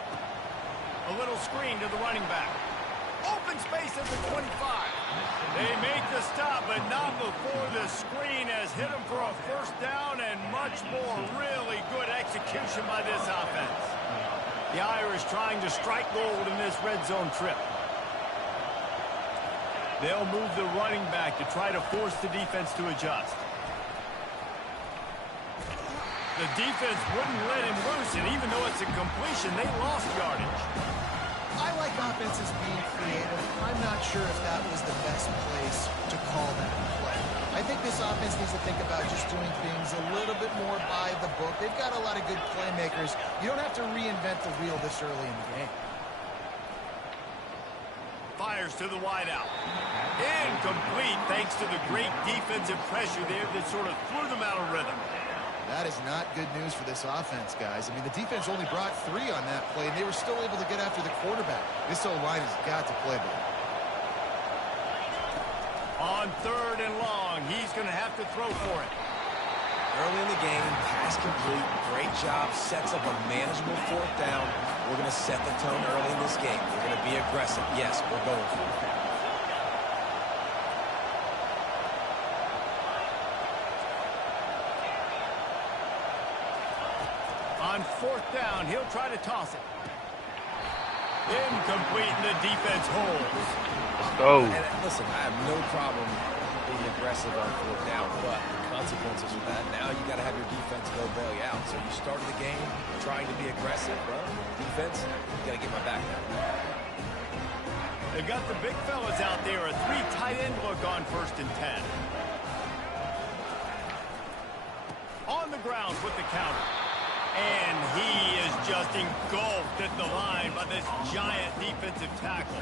A little screen to the running back. Open space at the 25. They make the stop, but not before the screen has hit him for a first down and much more. Really good execution by this offense. The Irish trying to strike gold in this red zone trip. They'll move the running back to try to force the defense to adjust. The defense wouldn't let him loose, and even though it's a completion, they lost yardage. I like offenses being creative. I'm not sure if that was the best place to call that play. I think this offense needs to think about just doing things a little bit more by the book. They've got a lot of good playmakers. You don't have to reinvent the wheel this early in the game. Fires to the wideout. Incomplete thanks to the great defensive pressure there that sort of threw them out of rhythm. That is not good news for this offense, guys. I mean, the defense only brought 3 on that play, and they were still able to get after the quarterback. This O-line has got to play better. On 3rd and long, he's going to have to throw for it. Early in the game, pass complete. Great job. Sets up a manageable 4th down. We're going to set the tone early in this game. We're going to be aggressive. Yes, we're going for it. On 4th down, he'll try to toss it. Incomplete, and the defense holds. Oh. And listen, I have no problem being aggressive on 4th down, but the consequences of that, now you got to have your defense go bail you out. So you started the game trying to be aggressive. Well, defense, you got to get my back now. They've got the big fellas out there. A 3 tight end look on 1st and 10. On the ground with the counter. And he is just engulfed at the line by this giant defensive tackle.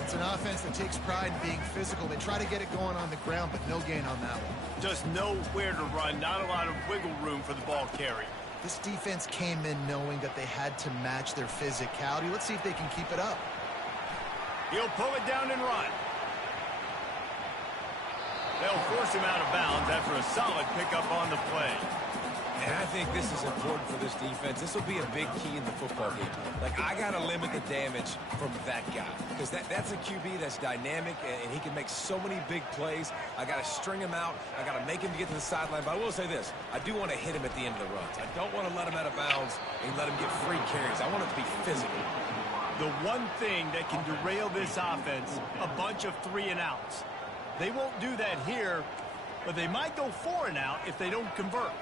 It's an offense that takes pride in being physical. They try to get it going on the ground, but no gain on that one. Just nowhere to run. Not a lot of wiggle room for the ball carry. This defense came in knowing that they had to match their physicality. Let's see if they can keep it up. He'll pull it down and run. They'll force him out of bounds after a solid pickup on the play. And I think this is important for this defense. This will be a big key in the football game. Like, I got to limit the damage from that guy. Because that's a QB that's dynamic, and he can make so many big plays. I got to string him out. I got to make him get to the sideline. But I will say this. I do want to hit him at the end of the runs. I don't want to let him out of bounds and let him get free carries. I want it to be physical. The one thing that can derail this offense, a bunch of 3 and outs. They won't do that here, but they might go 4 and out if they don't convert.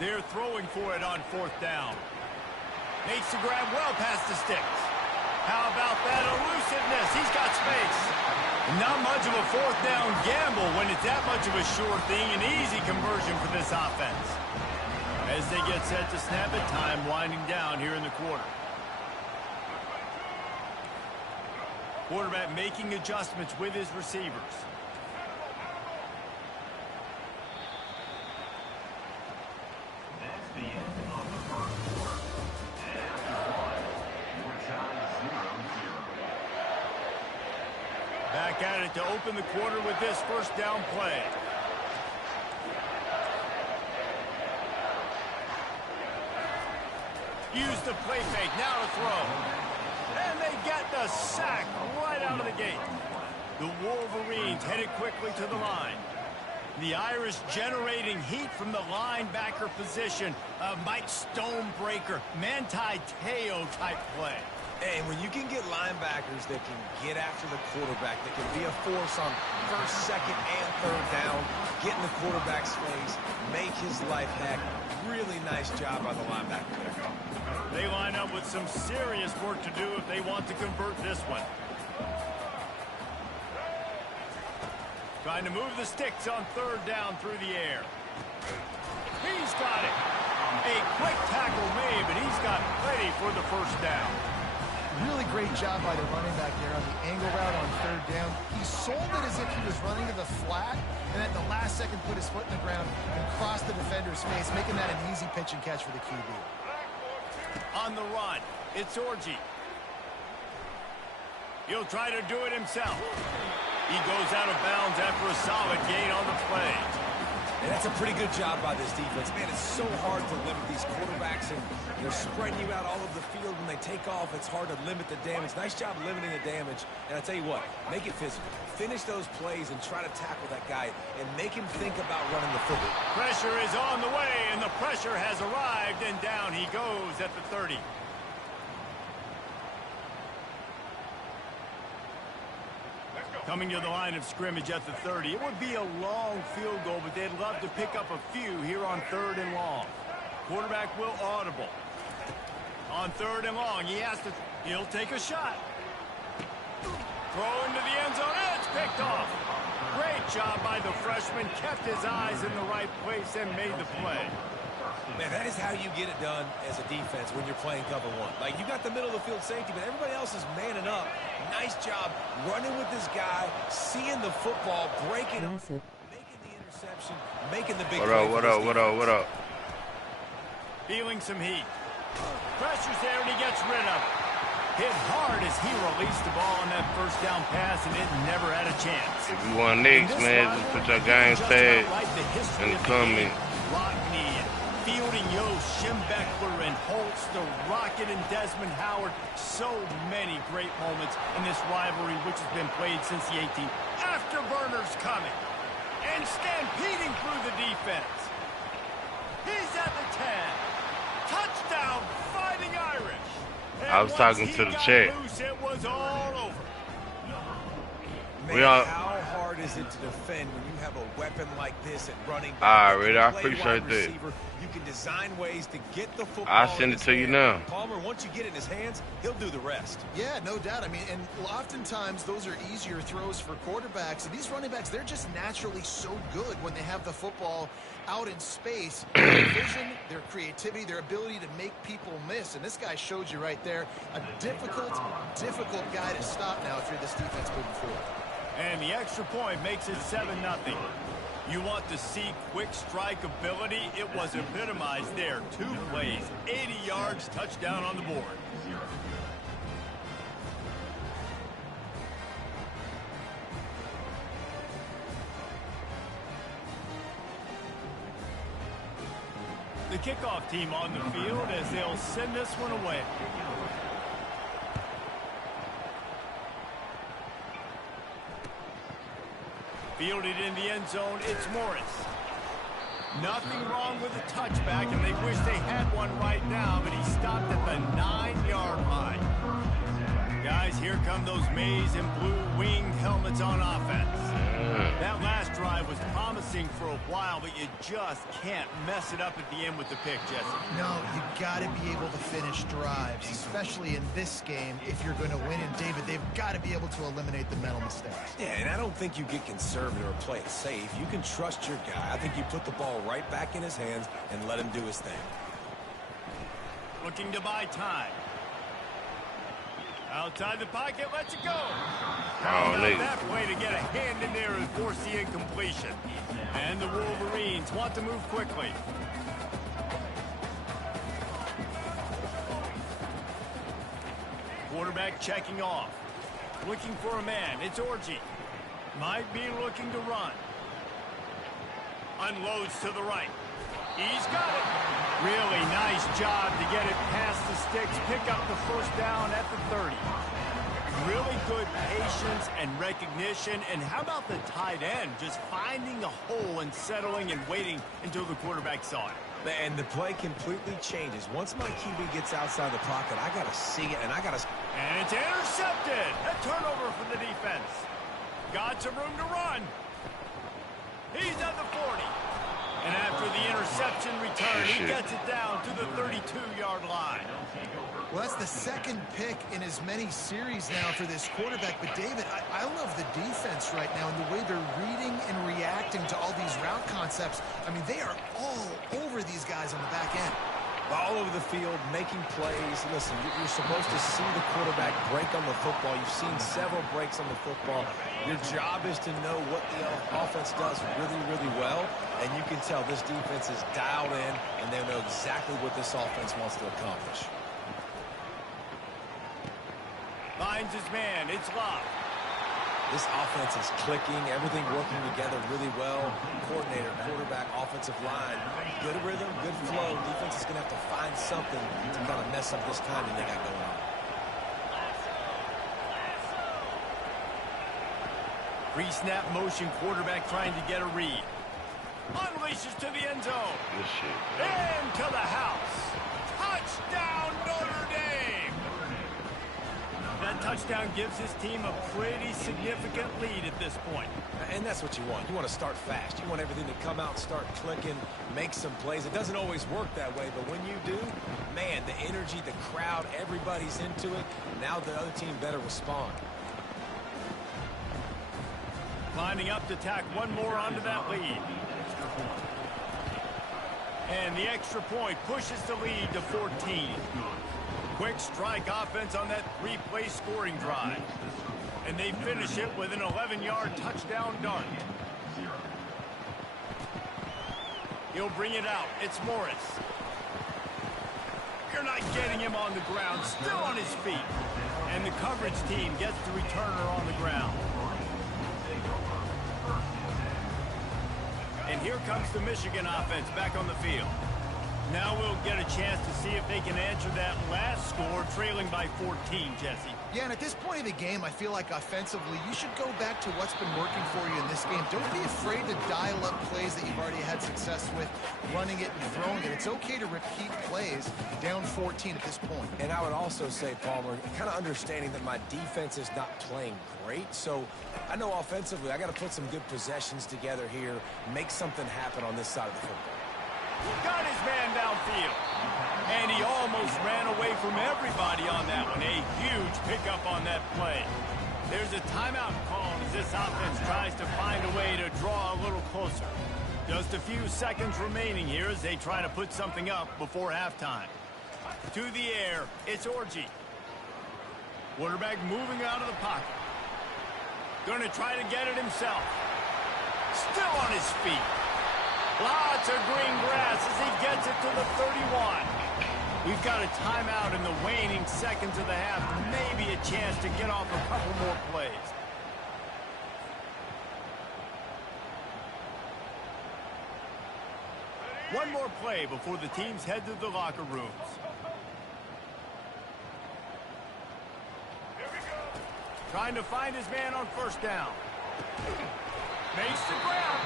They're throwing for it on 4th down. Makes the grab well past the sticks. How about that elusiveness? He's got space. Not much of a 4th down gamble when it's that much of a sure thing. An easy conversion for this offense. As they get set to snap it, time winding down here in the quarter. Quarterback making adjustments with his receivers. Back at it to open the quarter with this 1st down play. Use the play fake, now to throw. And they get the sack right out of the gate. The Wolverines headed quickly to the line. The Irish generating heat from the linebacker position. A Mike Stonebreaker, Manti Te'o type play. And when you can get linebackers that can get after the quarterback, that can be a force on 1st, 2nd, and 3rd down, get in the quarterback's face, make his life heck. Really nice job by the linebacker there. They line up with some serious work to do if they want to convert this one. Trying to move the sticks on 3rd down through the air. He's got it. A quick tackle made, but he's got plenty for the 1st down. Really great job by the running back there on the angle route on 3rd down. He sold it as if he was running to the flat, and at the last second put his foot in the ground and crossed the defender's face, making that an easy pitch and catch for the QB. On the run, it's Orji. He'll try to do it himself. He goes out of bounds after a solid gain on the play. And that's a pretty good job by this defense. Man, it's so hard to limit these quarterbacks, and they're spreading you out all over the field. When they take off, it's hard to limit the damage. Nice job limiting the damage. And I tell you what, make it physical. Finish those plays and try to tackle that guy and make him think about running the football. Pressure is on the way, and the pressure has arrived, and down he goes at the 30. Coming to the line of scrimmage at the 30. It would be a long field goal, but they'd love to pick up a few here on 3rd and long. Quarterback will audible. On 3rd and long, he'll take a shot. Throw into the end zone, and it's picked off. Great job by the freshman. Kept his eyes in the right place and made the play. Man, that is how you get it done as a defense when you're playing cover one. Like, you got the middle of the field safety, but everybody else is manning up. Nice job running with this guy, seeing the football, breaking him, making the interception, making the big play. What up? Feeling some heat. Pressure's there, and he gets rid of it. Hit hard as he released the ball on that first down pass, and it never had a chance. If you want next, man, just put your game tag in the comments. Lockney, fielding Yost, Schembeckler, and Holtz, the Rocket, and Desmond Howard. So many great moments in this rivalry, which has been played since the 18th. Afterburners coming and stampeding through the defense. He's at the 10. Touchdown, Fighting Irish. I was talking to the chat. It was all over. Man, how hard is it to defend when you have a weapon like this at running back? All right, I appreciate that. You can design ways to get the football. I'll send it to you now. Palmer, once you get it in his hands, he'll do the rest. Yeah, no doubt. I mean, and oftentimes those are easier throws for quarterbacks. And these running backs, they're just naturally so good when they have the football out in space. Their vision, their creativity, their ability to make people miss. And this guy showed you right there, a difficult guy to stop now if you're this defense moving forward. And the extra point makes it 7-0. You want to see quick strike ability? It was epitomized there. 2 plays, 80 yards, touchdown on the board. The kickoff team on the field as they'll send this one away. Fielded in the end zone, it's Morris. Nothing wrong with the touchback, and they wish they had one right now, but he stopped at the 9-yard line. Guys, here come those maize and blue wing helmets on offense. That last drive was promising for a while, but you just can't mess it up at the end with the pick, Jesse. No, you got to be able to finish drives, especially in this game. If you're going to win, and David, they've got to be able to eliminate the mental mistakes. Yeah, and I don't think you get conservative or play it safe. You can trust your guy. I think you put the ball right back in his hands and let him do his thing. Looking to buy time. Outside the pocket, lets it go. That play to get a hand in there and force the incompletion. And the Wolverines want to move quickly. Quarterback checking off. Looking for a man. It's Orji. Might be looking to run. Unloads to the right. He's got it. Really nice job to get it past the sticks, pick up the first down at the 30. Really good patience and recognition. And how about the tight end just finding a hole and settling and waiting until the quarterback saw it? And the play completely changes. Once my QB gets outside the pocket, I got to see it, and I got to... And it's intercepted. A turnover for the defense. Got some room to run. He's at the 40. And after the interception return, he gets it down to the 32-yard line. Well, that's the second pick in as many series now for this quarterback. But, David, I love the defense right now and the way they're reading and reacting to all these route concepts. I mean, they are all over these guys on the back end. All over the field, making plays. Listen, you're supposed to see the quarterback break on the football. You've seen several breaks on the football. Your job is to know what the offense does really, really well. And you can tell this defense is dialed in, and they know exactly what this offense wants to accomplish. Finds his man. It's locked. This offense is clicking, everything working together really well. Coordinator, quarterback, offensive line, good rhythm, good flow. Defense is going to have to find something to kind of mess up this timing they got going on. Pre-snap motion, quarterback trying to get a read. Unleashes to the end zone. Good shit. Into the house. Touchdown, Notre Dame. That touchdown gives his team a pretty significant lead at this point. And that's what you want. You want to start fast. You want everything to come out, start clicking, make some plays. It doesn't always work that way, but when you do, man, the energy, the crowd, everybody's into it. Now the other team better respond. Lining up to tack one more onto that lead. And the extra point pushes the lead to 14. Quick strike offense on that three-play scoring drive. And they finish it with an 11-yard touchdown dart. He'll bring it out. It's Morris. You're not getting him on the ground. Still on his feet. And the coverage team gets the returner on the ground. And here comes the Michigan offense back on the field. Now we'll get a chance to see if they can answer that last score, trailing by 14, Jesse. Yeah, and at this point of the game, I feel like offensively, you should go back to what's been working for you in this game. Don't be afraid to dial up plays that you've already had success with, running it and throwing it. It's okay to repeat plays down 14 at this point. And I would also say, Palmer, kind of understanding that my defense is not playing great. So I know offensively, I got to put some good possessions together here, make something happen on this side of the football. Got his man downfield. And he almost ran away from everybody on that one. A huge pickup on that play. There's a timeout called as this offense tries to find a way to draw a little closer. Just a few seconds remaining here as they try to put something up before halftime. To the air, it's Orji. Quarterback moving out of the pocket. Going to try to get it himself. Still on his feet. Lots of green grass as he gets it to the 31. We've got a timeout in the waning seconds of the half. Maybe a chance to get off a couple more plays. One more play before the teams head to the locker rooms. Trying to find his man on first down. Makes the grab.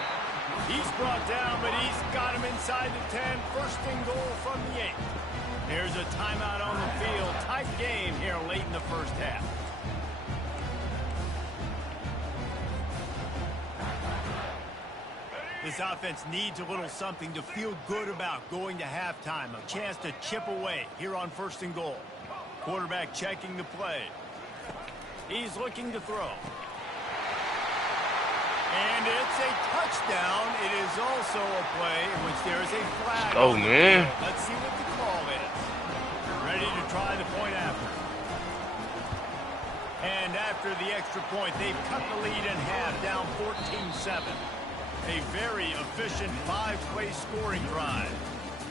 He's brought down, but he's got him inside the 10. First and goal from the 8. There's a timeout on the field. Tight game here late in the first half. This offense needs a little something to feel good about going to halftime. A chance to chip away here on first and goal. Quarterback checking the play. He's looking to throw. And it's a touchdown. It is also a play in which there is a flag. Oh, man. Let's see what the call is. Ready to try the point after. And after the extra point, they've cut the lead in half, down 14-7. A very efficient 5-play scoring drive.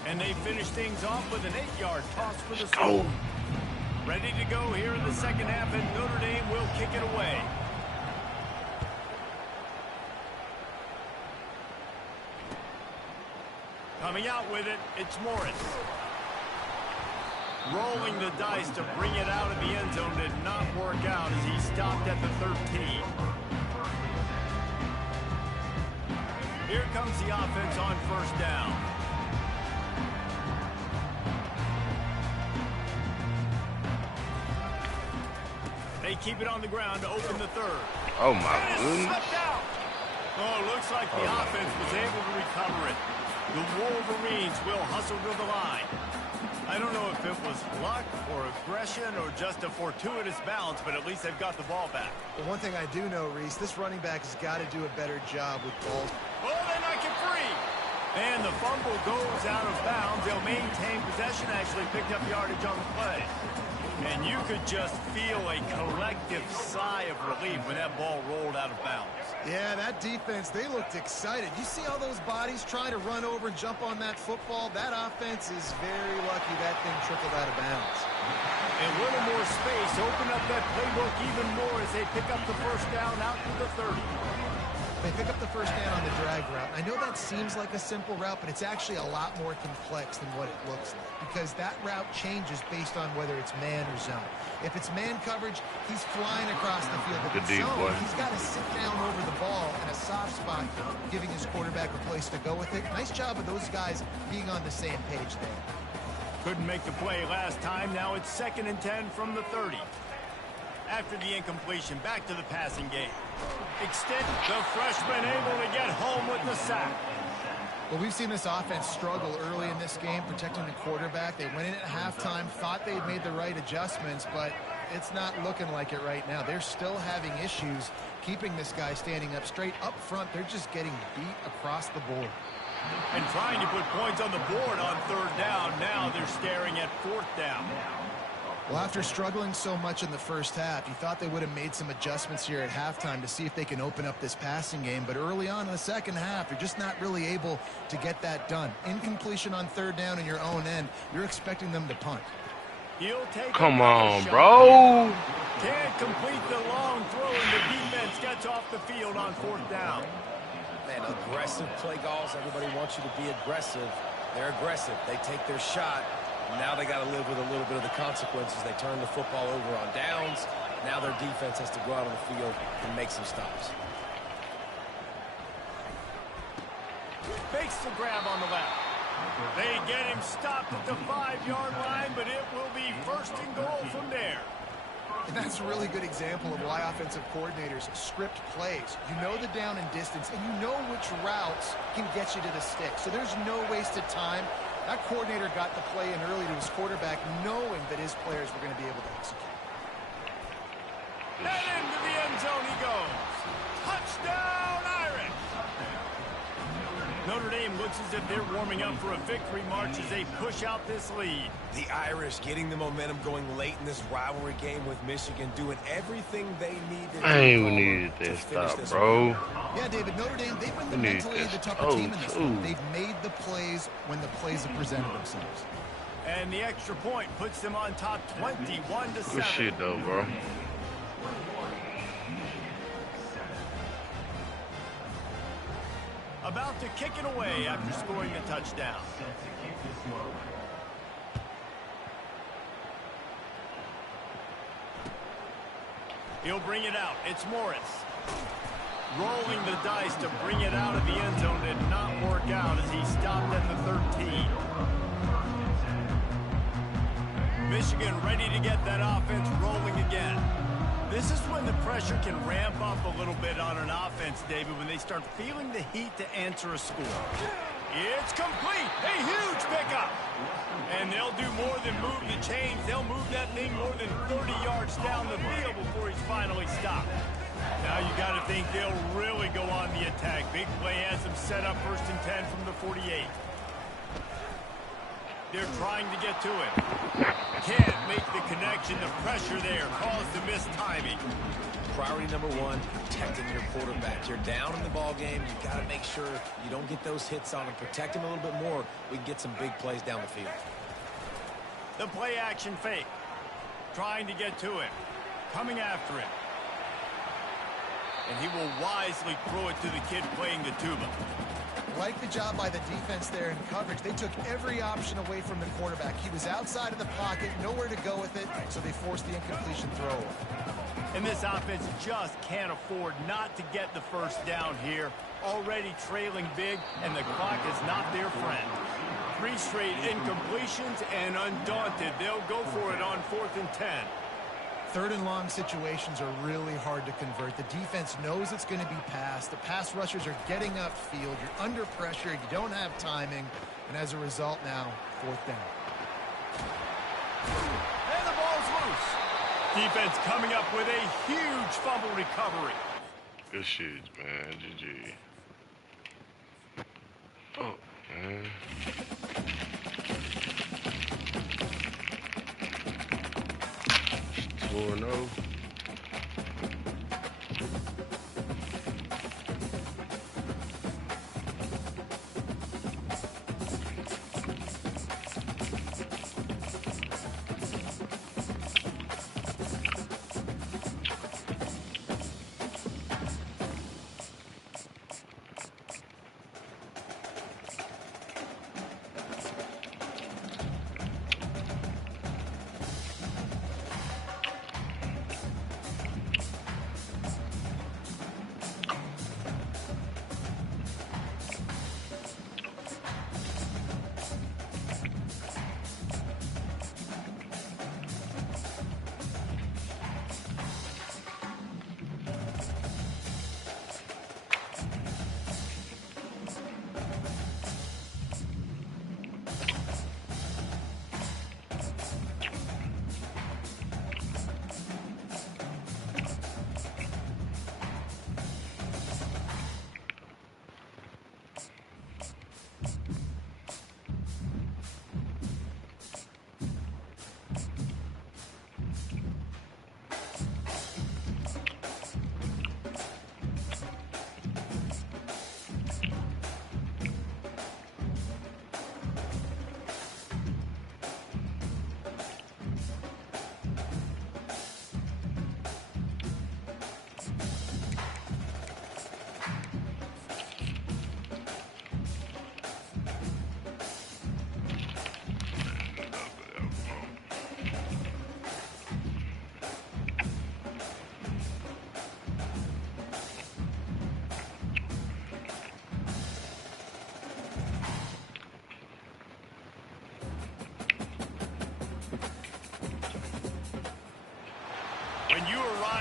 And they finish things off with an 8-yard toss for the score. Ready to go here in the second half, and Notre Dame will kick it away. Coming out with it, it's Morris. Rolling the dice to bring it out of the end zone did not work out as he stopped at the 13. Here comes the offense on first down. They keep it on the ground to open the third. Oh, my goodness. Oh, looks like the offense was able to recover it. The Wolverines will hustle to the line. I don't know if it was luck or aggression or just a fortuitous bounce, but at least they've got the ball back. Well, one thing I do know, Reese, this running back has got to do a better job with balls. Oh, they knock it free. And the fumble goes out of bounds. They'll maintain possession, actually picked up yardage on the play. And you could just feel a collective sigh of relief when that ball rolled out of bounds. Yeah, that defense, they looked excited. You see all those bodies trying to run over and jump on that football? That offense is very lucky that thing trickled out of bounds. A little more space, open up that playbook even more as they pick up the first down out to the 30. They pick up the first down on the drag route. I know that seems like a simple route, but it's actually a lot more complex than what it looks like because that route changes based on whether it's man or zone. If it's man coverage, he's flying across the field. If it's zone, he's got to sit down over the ball in a soft spot, giving his quarterback a place to go with it. Nice job of those guys being on the same page there. Couldn't make the play last time. Now it's 2nd and 10 from the 30. After the incompletion, back to the passing game. Extend the freshman able to get home with the sack. Well, we've seen this offense struggle early in this game, protecting the quarterback. They went in at halftime, thought they'd made the right adjustments, but it's not looking like it right now. They're still having issues keeping this guy standing up straight. Up front, they're just getting beat across the board. And trying to put points on the board on 3rd down. Now they're staring at 4th down. Well, after struggling so much in the first half, you thought they would have made some adjustments here at halftime to see if they can open up this passing game. But early on in the second half, they're just not really able to get that done. Incompletion on 3rd down in your own end, you're expecting them to punt. Come on, bro. Can't complete the long throw, and the defense gets off the field on 4th down. Man, aggressive play calls. Everybody wants you to be aggressive. They're aggressive. They take their shot. Now they got to live with a little bit of the consequences. They turn the football over on downs. Now their defense has to go out on the field and make some stops. Fakes the grab on the left. They get him stopped at the 5-yard line, but it will be 1st and goal from there. And that's a really good example of why offensive coordinators script plays. You know the down and distance, and you know which routes can get you to the stick. So there's no wasted time. That coordinator got the play in early to his quarterback, knowing that his players were going to be able to execute. And into the end zone he goes. Touchdown, Irish! Notre Dame looks as if they're warming up for a victory march as they push out this lead. The Irish getting the momentum going late in this rivalry game with Michigan, doing everything they need to do. I ain't needed this stop, bro. Yeah, David, Notre Dame, they've been the mentally the tougher team in this one. They've made the plays when the plays have presented themselves. And the extra point puts them on top 21-7. Good shit, though, bro. About to kick it away after scoring a touchdown. He'll bring it out. It's Morris. Rolling the dice to bring it out of the end zone did not work out as he stopped at the 13. Michigan ready to get that offense rolling again. This is when the pressure can ramp up a little bit on an offense, David, when they start feeling the heat to answer a score. It's complete. A huge pickup. And they'll do more than move the chains. They'll move that thing more than 30 yards down the field before he's finally stopped. Now you got to think they'll really go on the attack. Big play has them set up 1st and 10 from the 48. They're trying to get to it. Can't make the connection. The pressure there caused the missed timing. Priority number 1, protecting your quarterback. You're down in the ball game. You got to make sure you don't get those hits on him. Protect him a little bit more. We can get some big plays down the field. The play action fake. Trying to get to it. Coming after it. And he will wisely throw it to the kid playing the tuba. Like the job by the defense there in coverage. They took every option away from the quarterback. He was outside of the pocket, nowhere to go with it, so they forced the incompletion throw. And this offense just can't afford not to get the 1st down here. Already trailing big, and the clock is not their friend. 3 straight incompletions, and undaunted, they'll go for it on 4th and 10. 3rd and long situations are really hard to convert. The defense knows it's going to be passed. The pass rushers are getting upfield. You're under pressure. You don't have timing. And as a result now, 4th down. And the ball's loose. Defense coming up with a huge fumble recovery. Good shit, man. GG. Oh, man. 4-0.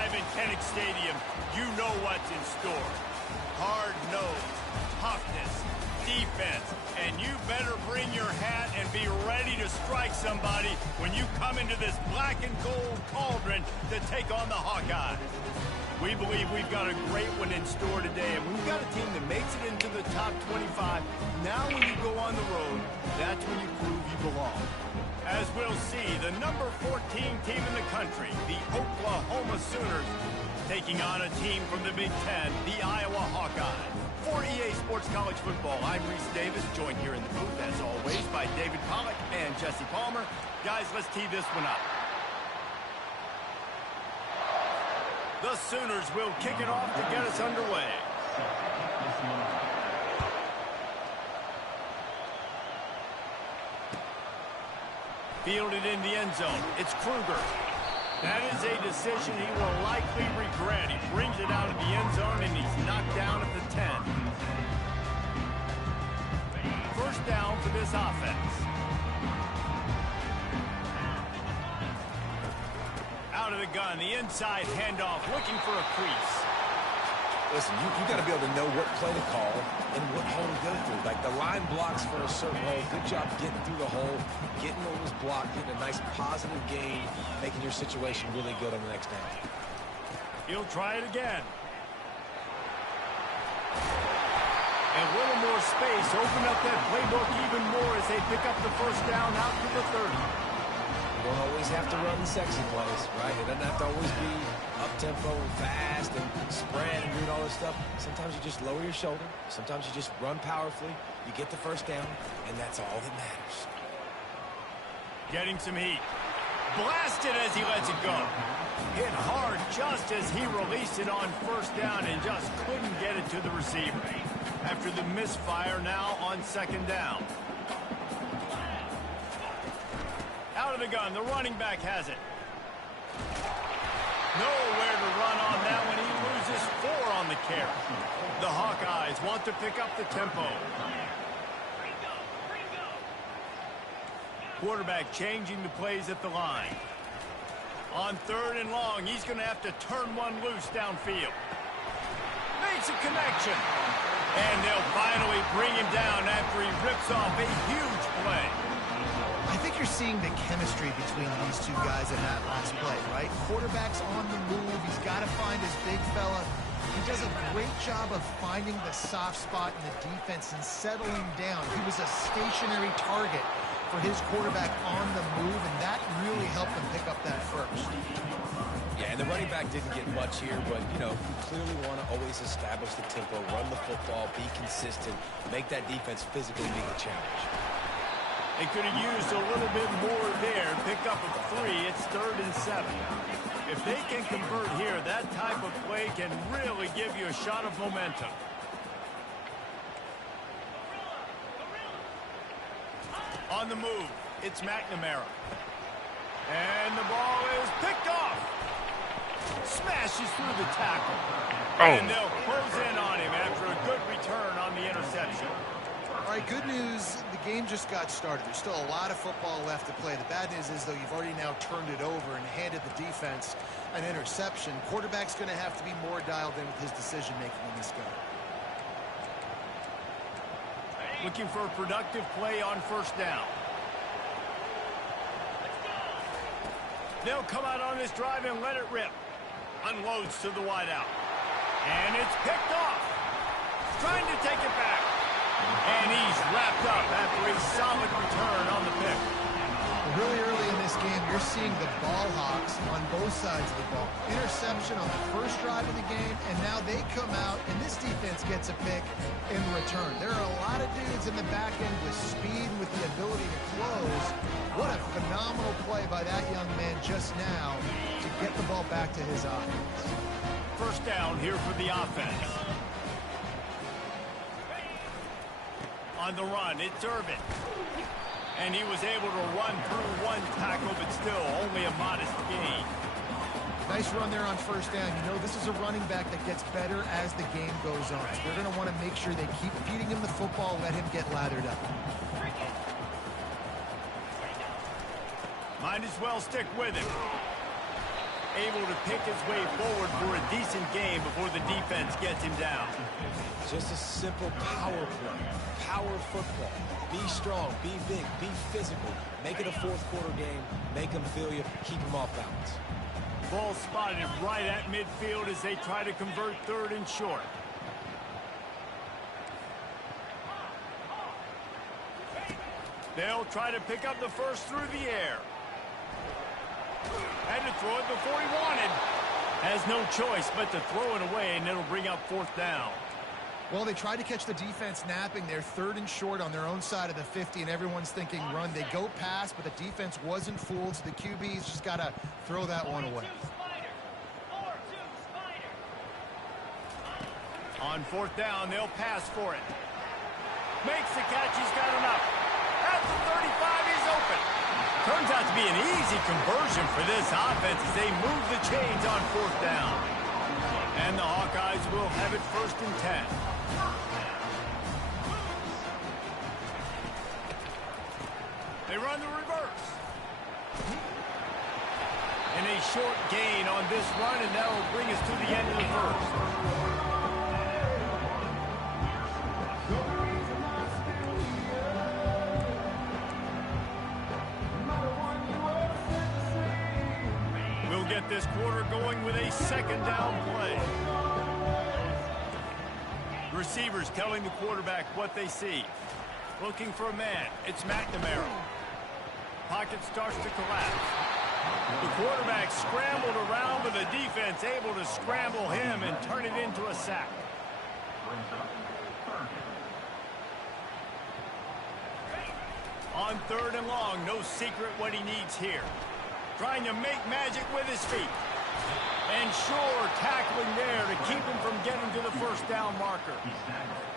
arrive in Kinnick Stadium, you know what's in store. Hard nose, toughness, defense, and you better bring your hat and be ready to strike somebody when you come into this black and gold cauldron to take on the Hawkeyes. We believe we've got a great one in store today, and we've got a team that makes it into the top 25. Now when you go on the road, that's when you prove you belong. As we'll see, the number 14 team in the country, the Oklahoma Sooners, taking on a team from the Big Ten, the Iowa Hawkeyes. For EA Sports College Football, I'm Reese Davis, joined here in the booth, as always, by David Pollack and Jesse Palmer. Guys, let's tee this one up. The Sooners will kick it off to get us underway. Fielded in the end zone. It's Kruger. That is a decision he will likely regret. He brings it out of the end zone, and he's knocked down at the 10. First down for this offense. Out of the gun, the inside handoff, looking for a crease. Listen, you got to be able to know what play to call and what hole to go through. Like the line blocks for a certain hole. Good job getting through the hole, getting what was blocked, getting a nice positive gain, making your situation really good on the next down. He'll try it again. A little more space, open up that playbook even more as they pick up the first down out to the 30. You don't always have to run the sexy plays, right? It doesn't have to always be up-tempo and fast and spread and doing all this stuff. Sometimes you just lower your shoulder. Sometimes you just run powerfully. You get the first down, and that's all that matters. Getting some heat. Blasted as he lets it go. Hit hard just as he released it on first down and just couldn't get it to the receiver. After the misfire, now on second down. Out of the gun, the running back has it. Nowhere to run on that one. He loses 4 on the carry. The Hawkeyes want to pick up the tempo. Quarterback changing the plays at the line. On 3rd and long, he's going to have to turn one loose downfield. Makes a connection. And they'll finally bring him down after he rips off a huge play. I think you're seeing the chemistry between these two guys in that last play, right? Quarterback's on the move. He's got to find his big fella. He does a great job of finding the soft spot in the defense and settling down. He was a stationary target for his quarterback on the move, and that really helped him pick up that first. Yeah, and the running back didn't get much here, but, you know, you clearly want to always establish the tempo, run the football, be consistent, make that defense physically be a challenge. They could have used a little bit more there. Pick up a 3. It's 3rd and 7. If they can convert here, that type of play can really give you a shot of momentum. On the move, it's McNamara. And the ball is picked off. Smashes through the tackle. And they'll close in on him after a good return on the interception. All right, good news, the game just got started. There's still a lot of football left to play. The bad news is, though, you've already now turned it over and handed the defense an interception. Quarterback's going to have to be more dialed in with his decision-making in this game. Looking for a productive play on first down. They'll come out on this drive and let it rip. Unloads to the wideout. And it's picked off. Trying to take it back. And he's wrapped up after a solid return on the pick. Really early in this game, you're seeing the ball hawks on both sides of the ball. Interception on the first drive of the game, and now they come out, and this defense gets a pick in return. There are a lot of dudes in the back end with speed, with the ability to close. What a phenomenal play by that young man just now to get the ball back to his offense. First down here for the offense. On the run, it's Irvin. And he was able to run through one tackle, but still only a modest gain. Nice run there on first down. You know, this is a running back that gets better as the game goes on. So they're going to want to make sure they keep feeding him the football, let him get lathered up. Might as well stick with him. able to pick his way forward for a decent game before the defense gets him down. Just a simple power play. Power football. Be strong, be big, be physical. Make it a fourth quarter game. Make them feel you. Keep them off balance. Ball spotted right at midfield as they try to convert third and short. They'll try to pick up the first through the air. Had to throw it before he wanted. Has no choice but to throw it away, and it'll bring up fourth down. Well, they tried to catch the defense napping. They're third and short on their own side of the 50, and everyone's thinking run. They go pass, but the defense wasn't fooled, so the QB's just got to throw that one away. On fourth down, they'll pass for it. Makes the catch. He's got enough. At the 35, he's open. Turns out to be an easy conversion for this offense as they move the chains on fourth down. And the Hawkeyes will have it first and 10. They run the reverse. And a short gain on this run, and that will bring us to the end of the first. Get this quarter going with a second down play. Receivers telling the quarterback what they see. Looking for a man. It's McNamara. Pocket starts to collapse. The quarterback scrambled around, but the defense able to scramble him and turn it into a sack. On third and long, no secret what he needs here. Trying to make magic with his feet. And sure, tackling there to keep him from getting to the first down marker.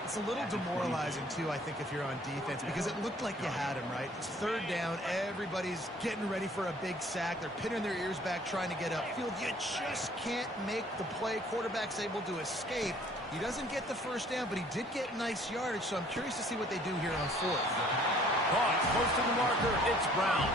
It's a little demoralizing, too, I think, if you're on defense, because it looked like you had him, right? It's third down. Everybody's getting ready for a big sack. They're pinning their ears back, trying to get upfield. You just can't make the play. Quarterback's able to escape. He doesn't get the first down, but he did get nice yardage, so I'm curious to see what they do here on fourth. Caught close to the marker. It's Brown.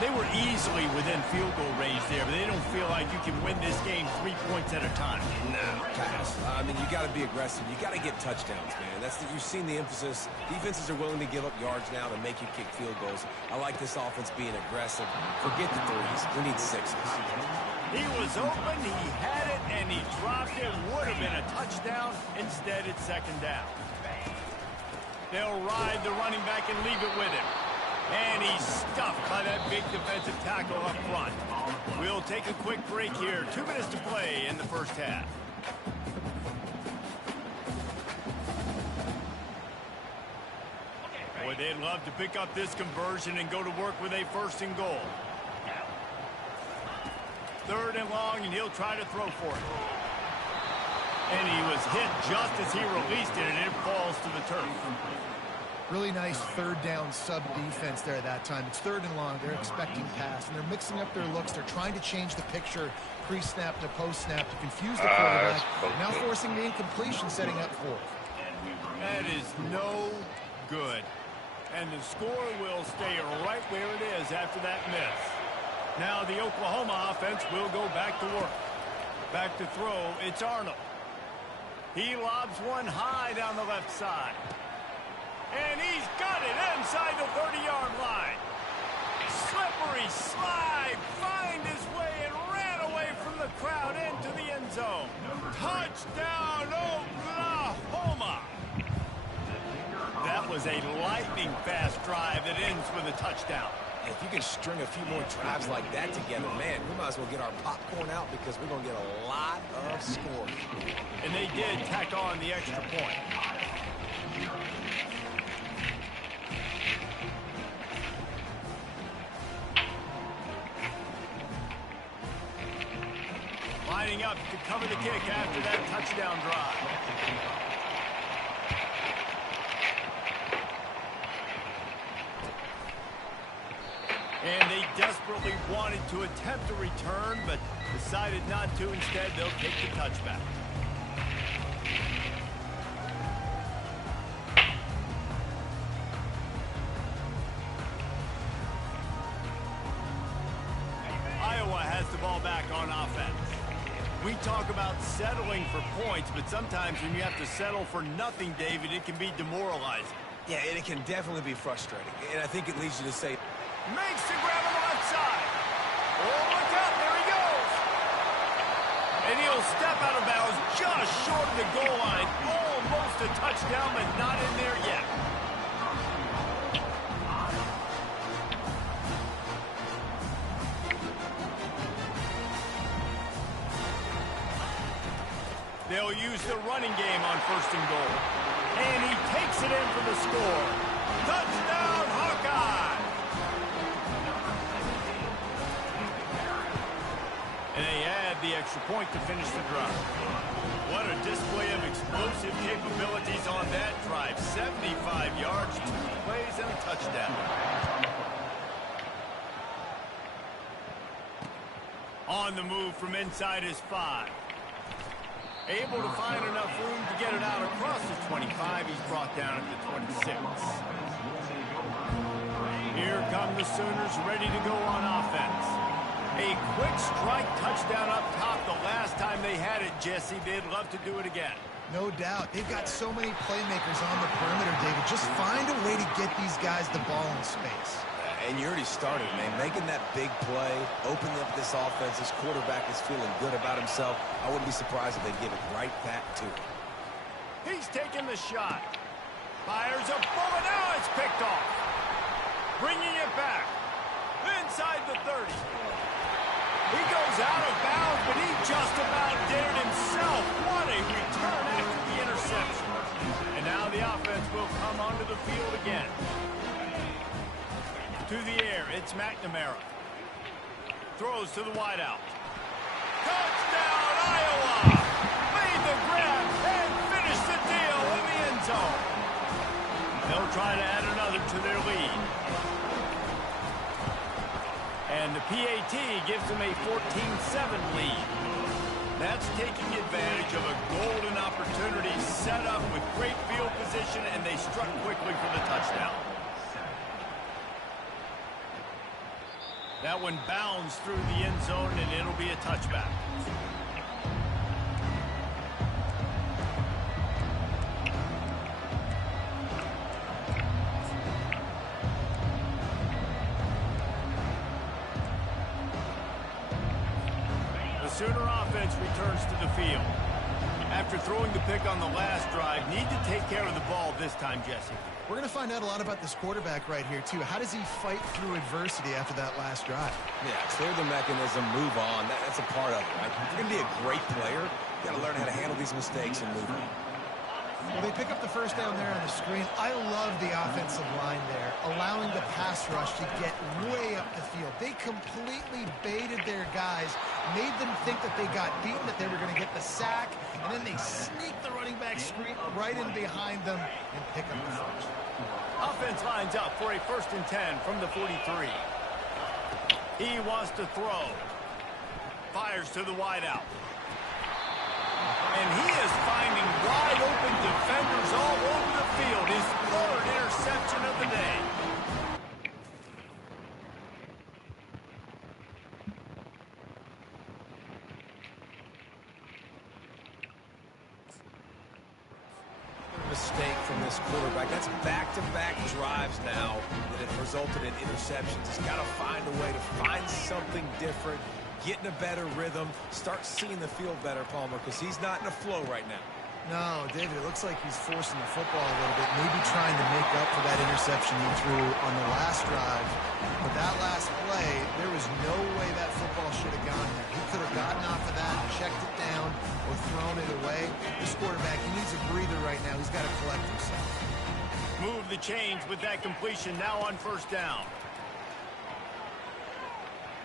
They were easily within field goal range there, but they don't feel like you can win this game 3 points at a time. No, pass. I mean, you got to be aggressive. You got to get touchdowns, man. You've seen the emphasis. Defenses are willing to give up yards now to make you kick field goals. I like this offense being aggressive. Forget the threes. We need sixes. He was open, he had it, and he dropped it. Would have been a touchdown. Instead, it's second down. They'll ride the running back and leave it with him. And he's stuffed by that big defensive tackle up front. We'll take a quick break here. 2 minutes to play in the first half. Boy, they'd love to pick up this conversion and go to work with a first and goal. Third and long, and he'll try to throw for it. And he was hit just as he released it, and it falls to the turf. Really nice third down sub defense there at that time. It's third and long. They're expecting pass, and they're mixing up their looks. They're trying to change the picture pre-snap to post-snap to confuse the quarterback. Now forcing the incompletion, setting up fourth. That is no good. And the score will stay right where it is after that miss. Now the Oklahoma offense will go back to work. Back to throw, it's Arnold. He lobs one high down the left side. And he's got it inside the 30-yard line. Slippery slide, find his way and ran away from the crowd into the end zone. Touchdown, Oklahoma! That was a lightning-fast drive that ends with a touchdown. If you can string a few more drives like that together, man, we might as well get our popcorn out because we're going to get a lot of scoring. And they did tack on the extra point. Lining up to cover the kick after that touchdown drive. And they desperately wanted to attempt a return, but decided not to. Instead, they'll take the touchback. Iowa has the ball back on offense. We talk about settling for points, but sometimes when you have to settle for nothing, David, it can be demoralizing. Yeah, and it can definitely be frustrating. And I think it leads you to say, Makes the grab on the left side. Oh, look out, there he goes. And he'll step out of bounds just short of the goal line. Almost a touchdown, but not in there yet. They'll use the running game on 1st and goal. And he takes it in for the score. Touchdown, Hawkeye! And they add the extra point to finish the drive. What a display of explosive capabilities on that drive. 75 yards, 2 plays, and a touchdown. On the move from inside his 5. Able to find enough room to get it out across the 25. He's brought down at the 26. Here come the Sooners ready to go on offense. A quick strike touchdown up top the last time they had it, Jesse. They'd love to do it again. No doubt. They've got so many playmakers on the perimeter, David. Just find a way to get these guys the ball in space. and you already started, man. Making that big play, opening up this offense. This quarterback is feeling good about himself. I wouldn't be surprised if they give it right back to him. He's taking the shot. Fires a bullet. Now it's picked off. Bringing it back. Inside the 30. He goes out of bounds, but he just about dared himself. What a return after the interception. And now the offense will come onto the field again. To the air, it's McNamara. Throws to the wideout. Touchdown, Iowa! Made the grab and finished the deal in the end zone. They'll try to add another to their lead. And the PAT gives them a 14-7 lead. That's taking advantage of a golden opportunity set up with great field position, and they struck quickly for the touchdown. That one bounds through the end zone, and it'll be a touchback. The Sooner offense returns to the field. After throwing the pick on the last drive, need to take care of the ball this time, Jesse. We're going to find out a lot about this quarterback right here, too. How does he fight through adversity after that last drive? Yeah, clear the mechanism, move on. That's a part of it, right? If you're going to be a great player, you got to learn how to handle these mistakes and move on. Well, they pick up the first down there on the screen. I love the offensive line there, allowing the pass rush to get way up the field. They completely baited their guys, made them think that they got beaten, that they were going to get the sack, and then they sneak the running back screen right in behind them and pick up the first. Offense lines up for a 1st and 10 from the 43. He wants to throw. Fires to the wideout. And he is finding wide open defenders all over the field. His 3rd interception of the day. Mistake from this quarterback. That's back-to-back drives now that have resulted in interceptions. He's got to find a way to find something different, get in a better rhythm, start seeing the field better, Palmer, because he's not in a flow right now. No, David, it looks like he's forcing the football a little bit, maybe trying to make up for that interception he threw on the last drive. But that last play, there was no way that football should have gone there. He could have gotten off of that, checked it down, or thrown it away. This quarterback, he needs a breather right now. He's got to collect himself. Move the chains with that completion now on 1st down.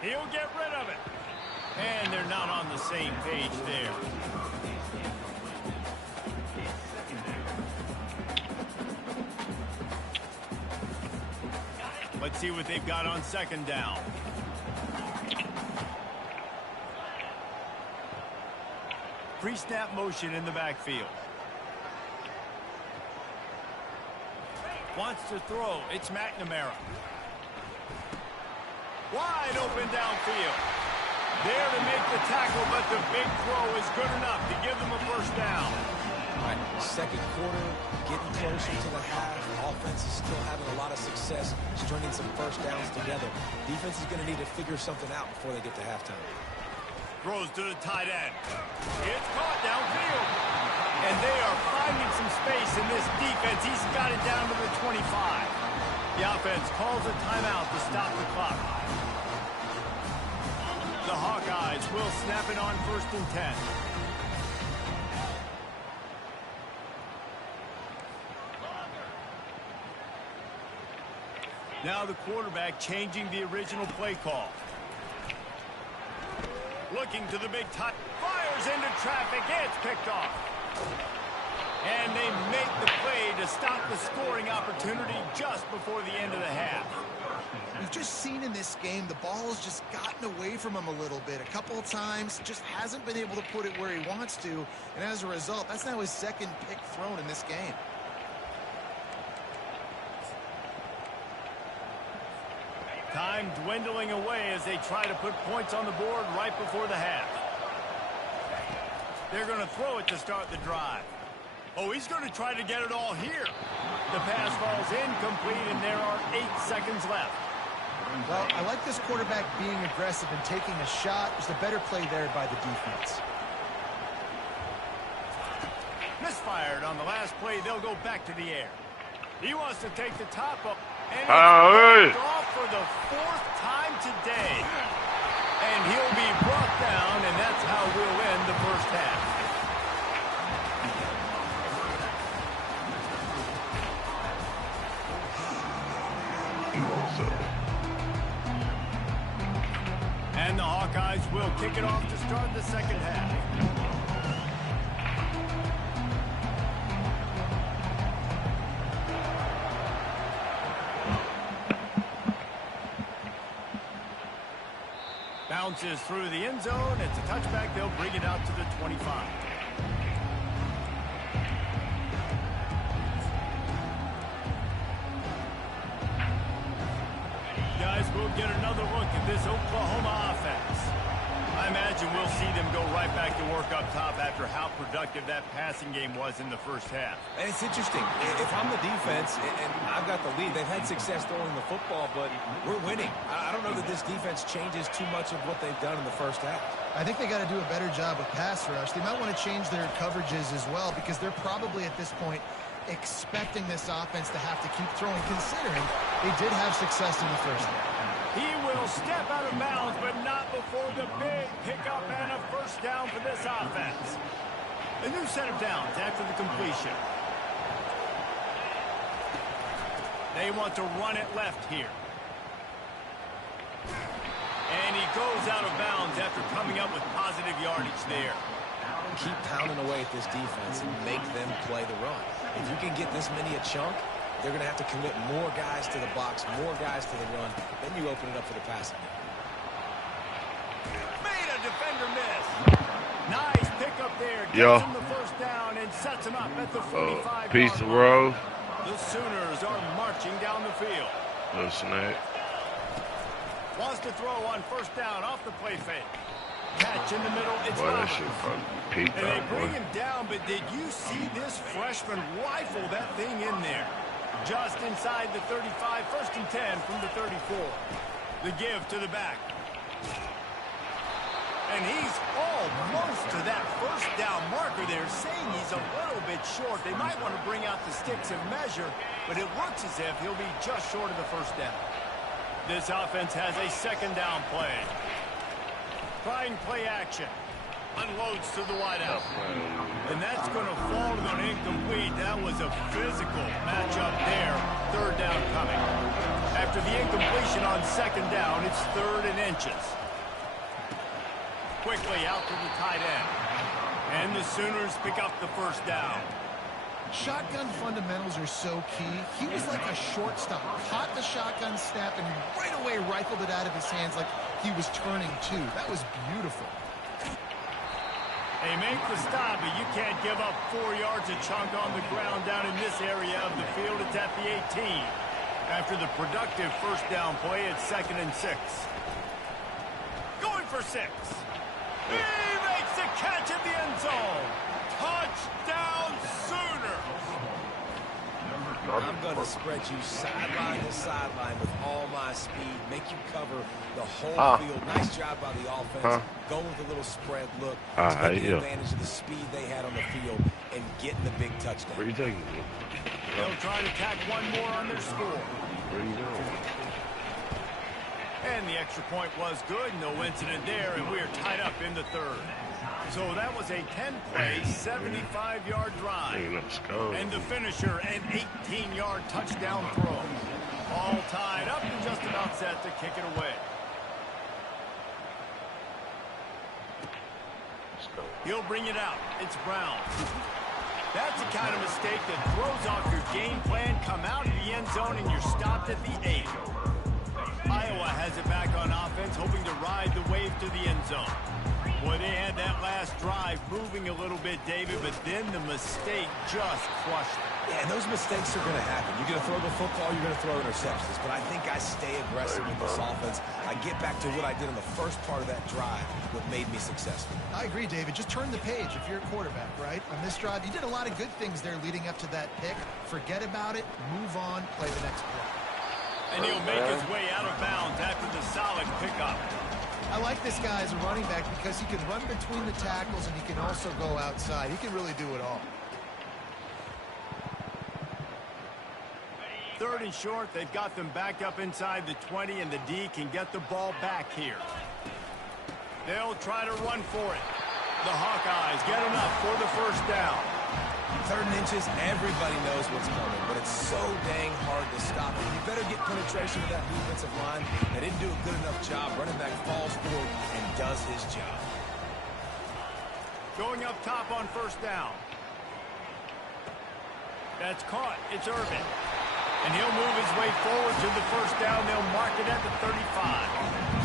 He'll get rid of it. And they're not on the same page there. Let's see what they've got on 2nd down. Pre-snap motion in the backfield. Wants to throw. It's McNamara. Wide open downfield. There to make the tackle, but the big throw is good enough to give them a first down. All right, second quarter, getting closer to the half. Offense is still having a lot of success stringing some first downs together. Defense is going to need to figure something out before they get to halftime. Throws to the tight end. It's caught downfield. And they are finding some space in this defense. He's got it down to the 25. The offense calls a timeout to stop the clock. The Hawkeyes will snap it on 1st and 10. Now the quarterback changing the original play call. Looking to the big time. Fires into traffic. It's picked off. And they make the play to stop the scoring opportunity just before the end of the half. We've just seen in this game the ball has just gotten away from him a little bit. A couple of times, just hasn't been able to put it where he wants to. And as a result, that's now his second pick thrown in this game. Time dwindling away as they try to put points on the board right before the half. They're going to throw it to start the drive. Oh, he's going to try to get it all here. The pass falls incomplete, and there are 8 seconds left. Well, I like this quarterback being aggressive and taking a shot. There's a better play there by the defense. Misfired on the last play. They'll go back to the air. He wants to take the top up. And it's off for the 4th time today. And he'll be brought down, and that's how we'll end the first half. And the Hawkeyes will kick it off to start the second half. Bounces through the end zone. It's a touchback. They'll bring it out to the 25. Guys, we'll get another look at this Oklahoma offense. I imagine we'll see them go right back to work up top after how productive that passing game was in the first half. And it's interesting. If I'm the defense and I've got the lead, they've had success throwing the football, but we're winning. I don't know that this defense changes too much of what they've done in the first half. I think they got to do a better job with pass rush. They might want to change their coverages as well because they're probably at this point expecting this offense to have to keep throwing, considering they did have success in the first half. He will step out of bounds, but not before the big pickup and a first down for this offense. A new set of downs after the completion. They want to run it left here. And he goes out of bounds after coming up with positive yardage there. Keep pounding away at this defense and make them play the run. If you can get this many a chunk, they're going to have to commit more guys to the box, more guys to the run. Then you open it up for the passing game. Made a defender miss. Nice pickup there. Gets him the first down and sets him up at the 45-yard piece of road. The Sooners are marching down the field. No snake. Wants to throw on first down off the play fake. Catch in the middle. It's Boy, that Roberts. shit fucking peaked And they out, bring boy. him down, but did you see this freshman rifle that thing in there? Just inside the 35, 1st and 10 from the 34. The give to the back. And he's almost to that first down marker there, saying he's a little bit short. They might want to bring out the sticks and measure, but it looks as if he'll be just short of the first down. This offense has a second down play. Trying play action. Unloads to the wideout. And that's going to fall to an incomplete. That was a physical matchup there. Third down coming. After the incompletion on second down, it's 3rd and inches. Quickly out to the tight end. And the Sooners pick up the first down. Shotgun fundamentals are so key. He was like a shortstop. Caught the shotgun snap and right away rifled it out of his hands like he was turning two. That was beautiful. They make the stop, but you can't give up 4 yards a chunk on the ground down in this area of the field. It's at the 18. After the productive first down play, it's 2nd and 6. Going for 6. He makes the catch at the end zone. Touchdown Sooners. I'm going to spread you sideline to sideline with all my speed, make you cover the whole field. Nice job by the offense. Go with a little spread look, taking advantage of the speed they had on the field and getting the big touchdown. Where are you taking me? They'll try to tack one more on their score. Where are you going? And the extra point was good. No incident there, and we are tied up in the 3rd. So that was a 10-play, 75-yard drive. And the finisher, an 18-yard touchdown throw. All tied up and just about set to kick it away. He'll bring it out. It's Brown. That's the kind of mistake that throws off your game plan. Come out of the end zone and you're stopped at the 8. Iowa has it back on offense, hoping to ride the wave to the end zone. Boy, they had that last drive moving a little bit, David, but then the mistake just crushed them. Yeah, and those mistakes are going to happen. You're going to throw the football, you're going to throw interceptions. But I think I stay aggressive with this offense. I get back to what I did in the first part of that drive, what made me successful. I agree, David. Just turn the page if you're a quarterback, right? On this drive, you did a lot of good things there leading up to that pick. Forget about it, move on, play the next play. And he'll make his way out of bounds after the solid pickup. I like this guy as a running back because he can run between the tackles and he can also go outside. He can really do it all. 3rd and short. They've got them backed up inside the 20, and the D can get the ball back here. They'll try to run for it. The Hawkeyes get enough for the 1st down. 3rd and inches, everybody knows what's coming, but it's so dang hard to stop it. You better get penetration with that defensive line. They didn't do a good enough job. Running back falls forward and does his job. Going up top on 1st down. That's caught. It's Irvin. And he'll move his way forward to the 1st down. They'll mark it at the 35.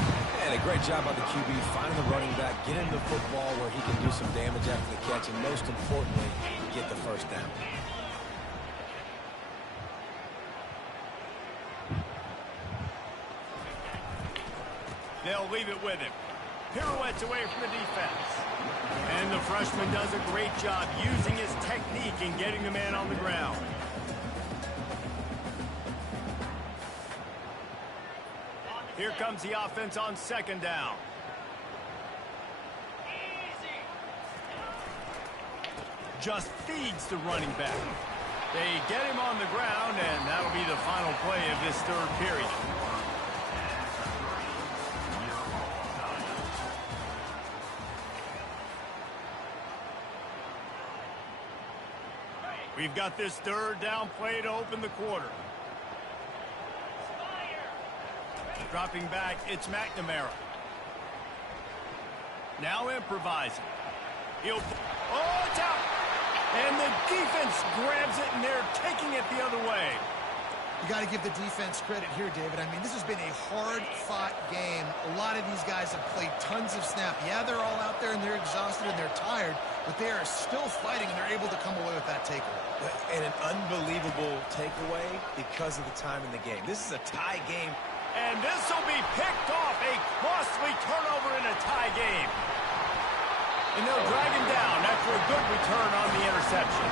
And a great job by the QB, finding the running back, get him the football where he can do some damage after the catch, and most importantly, get the 1st down. They'll leave it with him. Pirouettes away from the defense. And the freshman does a great job using his technique and getting the man on the ground. Here comes the offense on 2nd down. Just feeds the running back. They get him on the ground, and that'll be the final play of this 3rd period. We've got this 3rd down play to open the quarter. Dropping back, it's McNamara. Now improvising. Oh, it's out! And the defense grabs it, and they're taking it the other way. You got to give the defense credit here, David. I mean, this has been a hard-fought game. A lot of these guys have played tons of snap. Yeah, they're all out there, and they're exhausted, and they're tired, but they are still fighting, and they're able to come away with that takeaway. And an unbelievable takeaway because of the time in the game. This is a tie game. And this will be picked off. A costly turnover in a tie game. And they'll drag him down after a good return on the interception.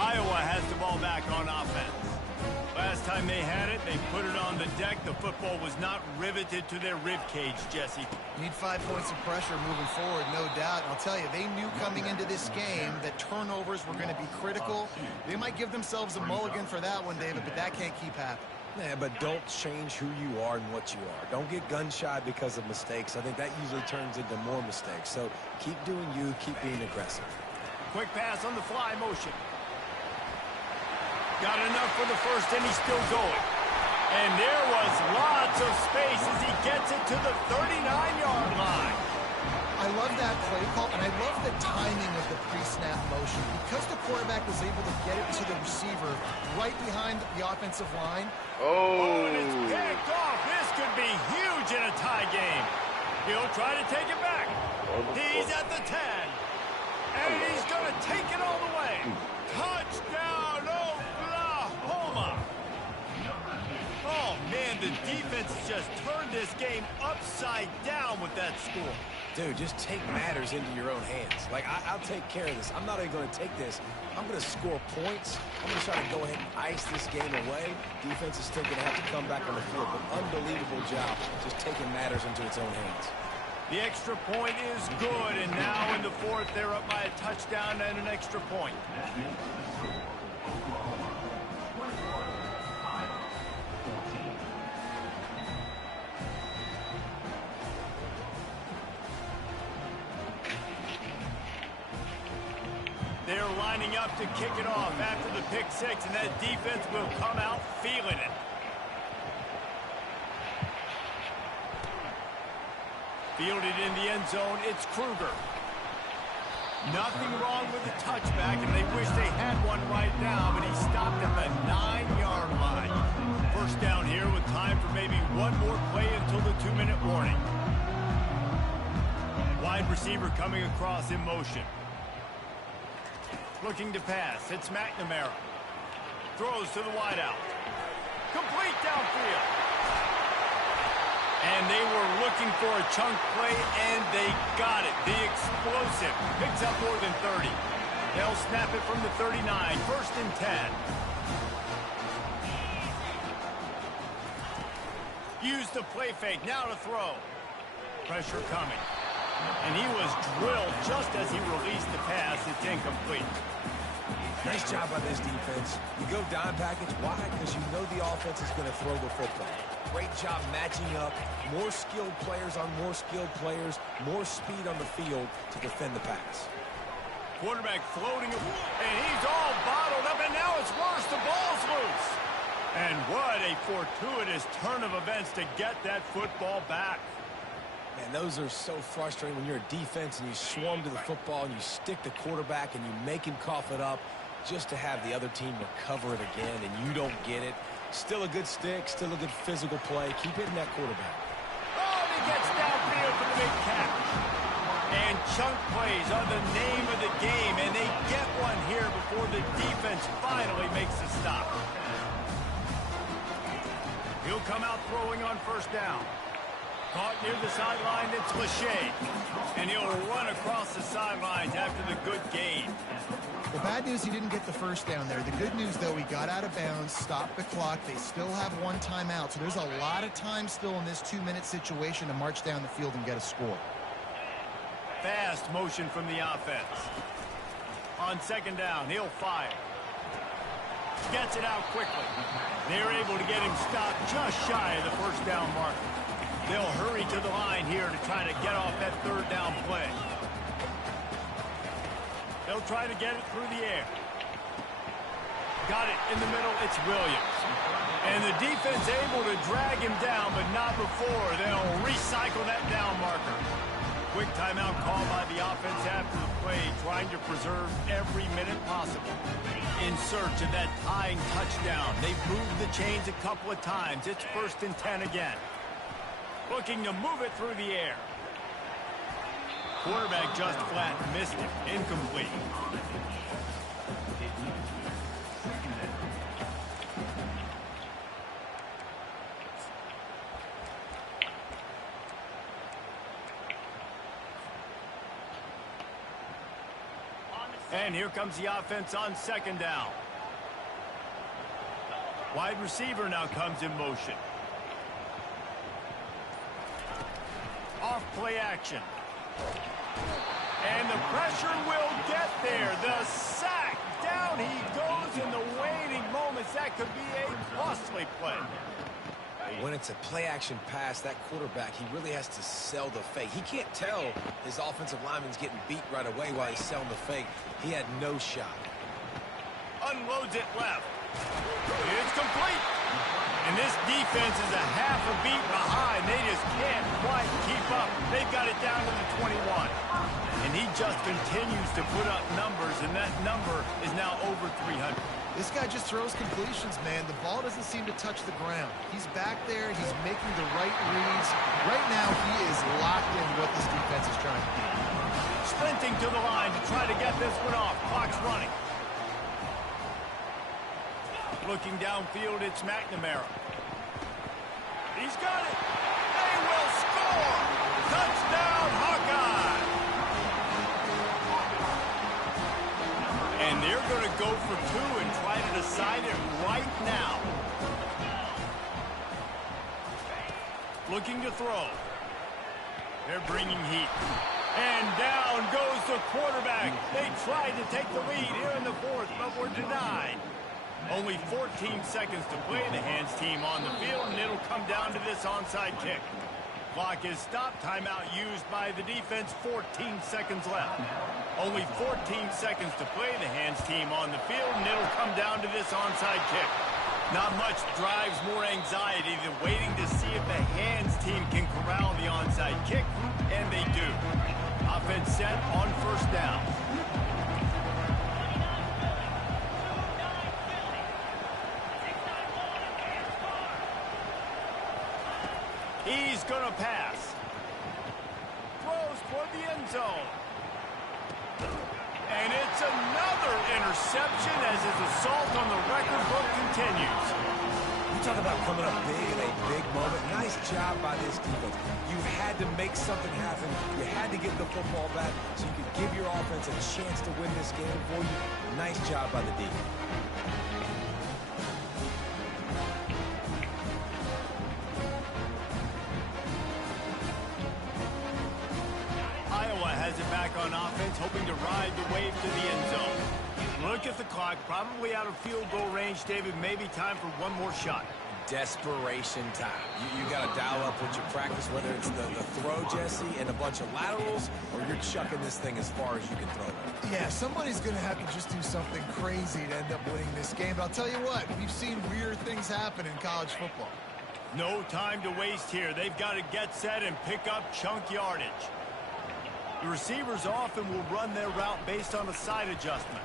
Iowa has the ball back on offense. Last time they had it, they put it on the deck. The football was not riveted to their rib cage, Jesse. Need 5 points of pressure moving forward, no doubt. And I'll tell you, they knew coming into this game that turnovers were going to be critical. They might give themselves a mulligan for that one, David, but that can't keep happening. Yeah, but don't change who you are and what you are. Don't get gun-shy because of mistakes. I think that usually turns into more mistakes. So keep doing you, keep being aggressive. Quick pass on the fly motion. Got enough for the first, and he's still going. And there was lots of space as he gets it to the 39-yard line. I love that play call, and I love the timing of the pre-snap motion. Because the quarterback was able to get it to the receiver right behind the offensive line. Oh, and it's picked off. This could be huge in a tie game. He'll try to take it He's at the 10. And he's going to take it all the way. Touchdown, Oklahoma. Oh, man, the defense just turned this game upside down with that score. Dude, just take matters into your own hands. Like, I'll take care of this. I'm not even going to take this. I'm going to score points. I'm going to try to go ahead and ice this game away. Defense is still going to have to come back on the field. But unbelievable job just taking matters into its own hands. The extra point is good, and now in the fourth, they're up by a touchdown and an extra point. They're lining up to kick it off after the pick six, and that defense will come out feeling it. Fielded in the end zone, it's Kruger. Nothing wrong with the touchback, and they wish they had one right now, but he stopped at the 9-yard line. First down here with time for maybe one more play until the 2-minute warning. Wide receiver coming across in motion. Looking to pass, it's McNamara. Throws to the wideout. Complete downfield. And they were looking for a chunk play, and they got it. The explosive picks up more than 30. They'll snap it from the 39, first and 10. Use the play fake, now to throw. Pressure coming. And he was drilled just as he released the pass. It's incomplete. Nice job by this defense. You go dime package. Why? Because you know the offense is going to throw the football. Great job matching up. More skilled players on more skilled players. More speed on the field to defend the pass. Quarterback floating, and he's all bottled up, and now it's worse. The ball's loose. And what a fortuitous turn of events to get that football back. Man, those are so frustrating when you're a defense and you swarm to the football and you stick the quarterback and you make him cough it up just to have the other team recover it again, and you don't get it. Still a good stick, still a good physical play. Keep hitting that quarterback. Oh, he gets downfield for the big catch. And chunk plays are the name of the game, and they get one here before the defense finally makes a stop. He'll come out throwing on first down. Caught near the sideline, it's Lachey. And he'll run across the sidelines after the good gain. The bad news, he didn't get the first down there. The good news, though, he got out of bounds, stopped the clock. They still have one timeout, so there's a lot of time still in this 2-minute situation to march down the field and get a score. Fast motion from the offense. On second down, he'll fire. Gets it out quickly. They're able to get him stopped just shy of the first down marker. They'll hurry to the line here to try to get off that third down play. They'll try to get it through the air. Got it in the middle, it's Williams. And the defense able to drag him down, but not before. They'll recycle that down marker. Quick timeout call by the offense after the play, trying to preserve every minute possible. In search of that tying touchdown. They've moved the chains a couple of times. It's first and 10 again. Looking to move it through the air. Quarterback just flat missed it. Incomplete. And here comes the offense on second down. Wide receiver now comes in motion. Off play action. And the pressure will get there. The sack. Down he goes in the waiting moments. That could be a costly play. When it's a play-action pass, that quarterback, he really has to sell the fake. He can't tell his offensive lineman's getting beat right away while he's selling the fake. He had no shot. Unloads it left. It's complete. And this defense is a half a beat behind. They just can't quite keep up. They've got it down to the 21. And he just continues to put up numbers, and that number is now over 300. This guy just throws completions, man. The ball doesn't seem to touch the ground. He's back there. He's making the right reads. Right now, he is locked in what this defense is trying to do. Sprinting to the line to try to get this one off. Clock's running. Looking downfield, it's McNamara. He's got it. They will score. Touchdown, Hawkeye. And they're going to go for two and try to decide it right now. Looking to throw. They're bringing heat. And down goes the quarterback. They tried to take the lead here in the fourth, but were denied. Only 14 seconds to play. The hands team on the field, and it'll come down to this onside kick. Clock is stopped. Timeout used by the defense. 14 seconds left. Only 14 seconds to play. The hands team on the field, and it'll come down to this onside kick. Not much drives more anxiety than waiting to see if the hands team can corral the onside kick, and they do. Offense set on first down. He's going to pass. Throws toward the end zone. And it's another interception as his assault on the record book continues. You talk about coming up big in a big moment. Nice job by this defense. You had to make something happen. You had to get the football back so you could give your offense a chance to win this game for you. Nice job by the defense. Back on offense, hoping to ride the wave to the end zone. Look at the clock, probably out of field goal range, David. Maybe time for one more shot. Desperation time. You got to dial up what you practice, whether it's the throw, Jesse, and a bunch of laterals, or you're chucking this thing as far as you can throw it. Yeah, somebody's going to have to just do something crazy to end up winning this game. But I'll tell you what, we've seen weird things happen in college football. No time to waste here. They've got to get set and pick up chunk yardage. The receivers often will run their route based on a side adjustment.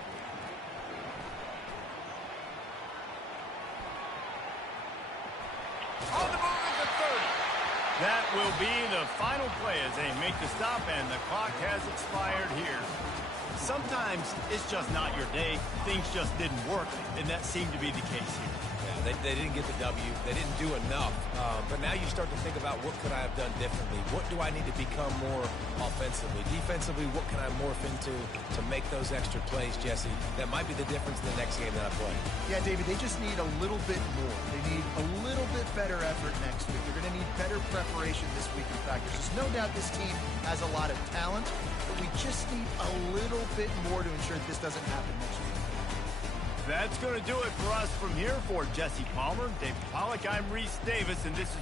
On the move at the 30. That will be the final play as they make the stop, and the clock has expired here. Sometimes it's just not your day. Things just didn't work, and that seemed to be the case here. They didn't get the W. They didn't do enough. But now you start to think about what could I have done differently? What do I need to become more offensively? Defensively, what can I morph into to make those extra plays, Jesse? That might be the difference in the next game that I play. Yeah, David, they just need a little bit more. They need a little bit better effort next week. They're going to need better preparation this week in practice. There's no doubt this team has a lot of talent, but we just need a little bit more to ensure that this doesn't happen next week. That's going to do it for us from here. For Jesse Palmer, David Pollack, I'm Reese Davis, and this is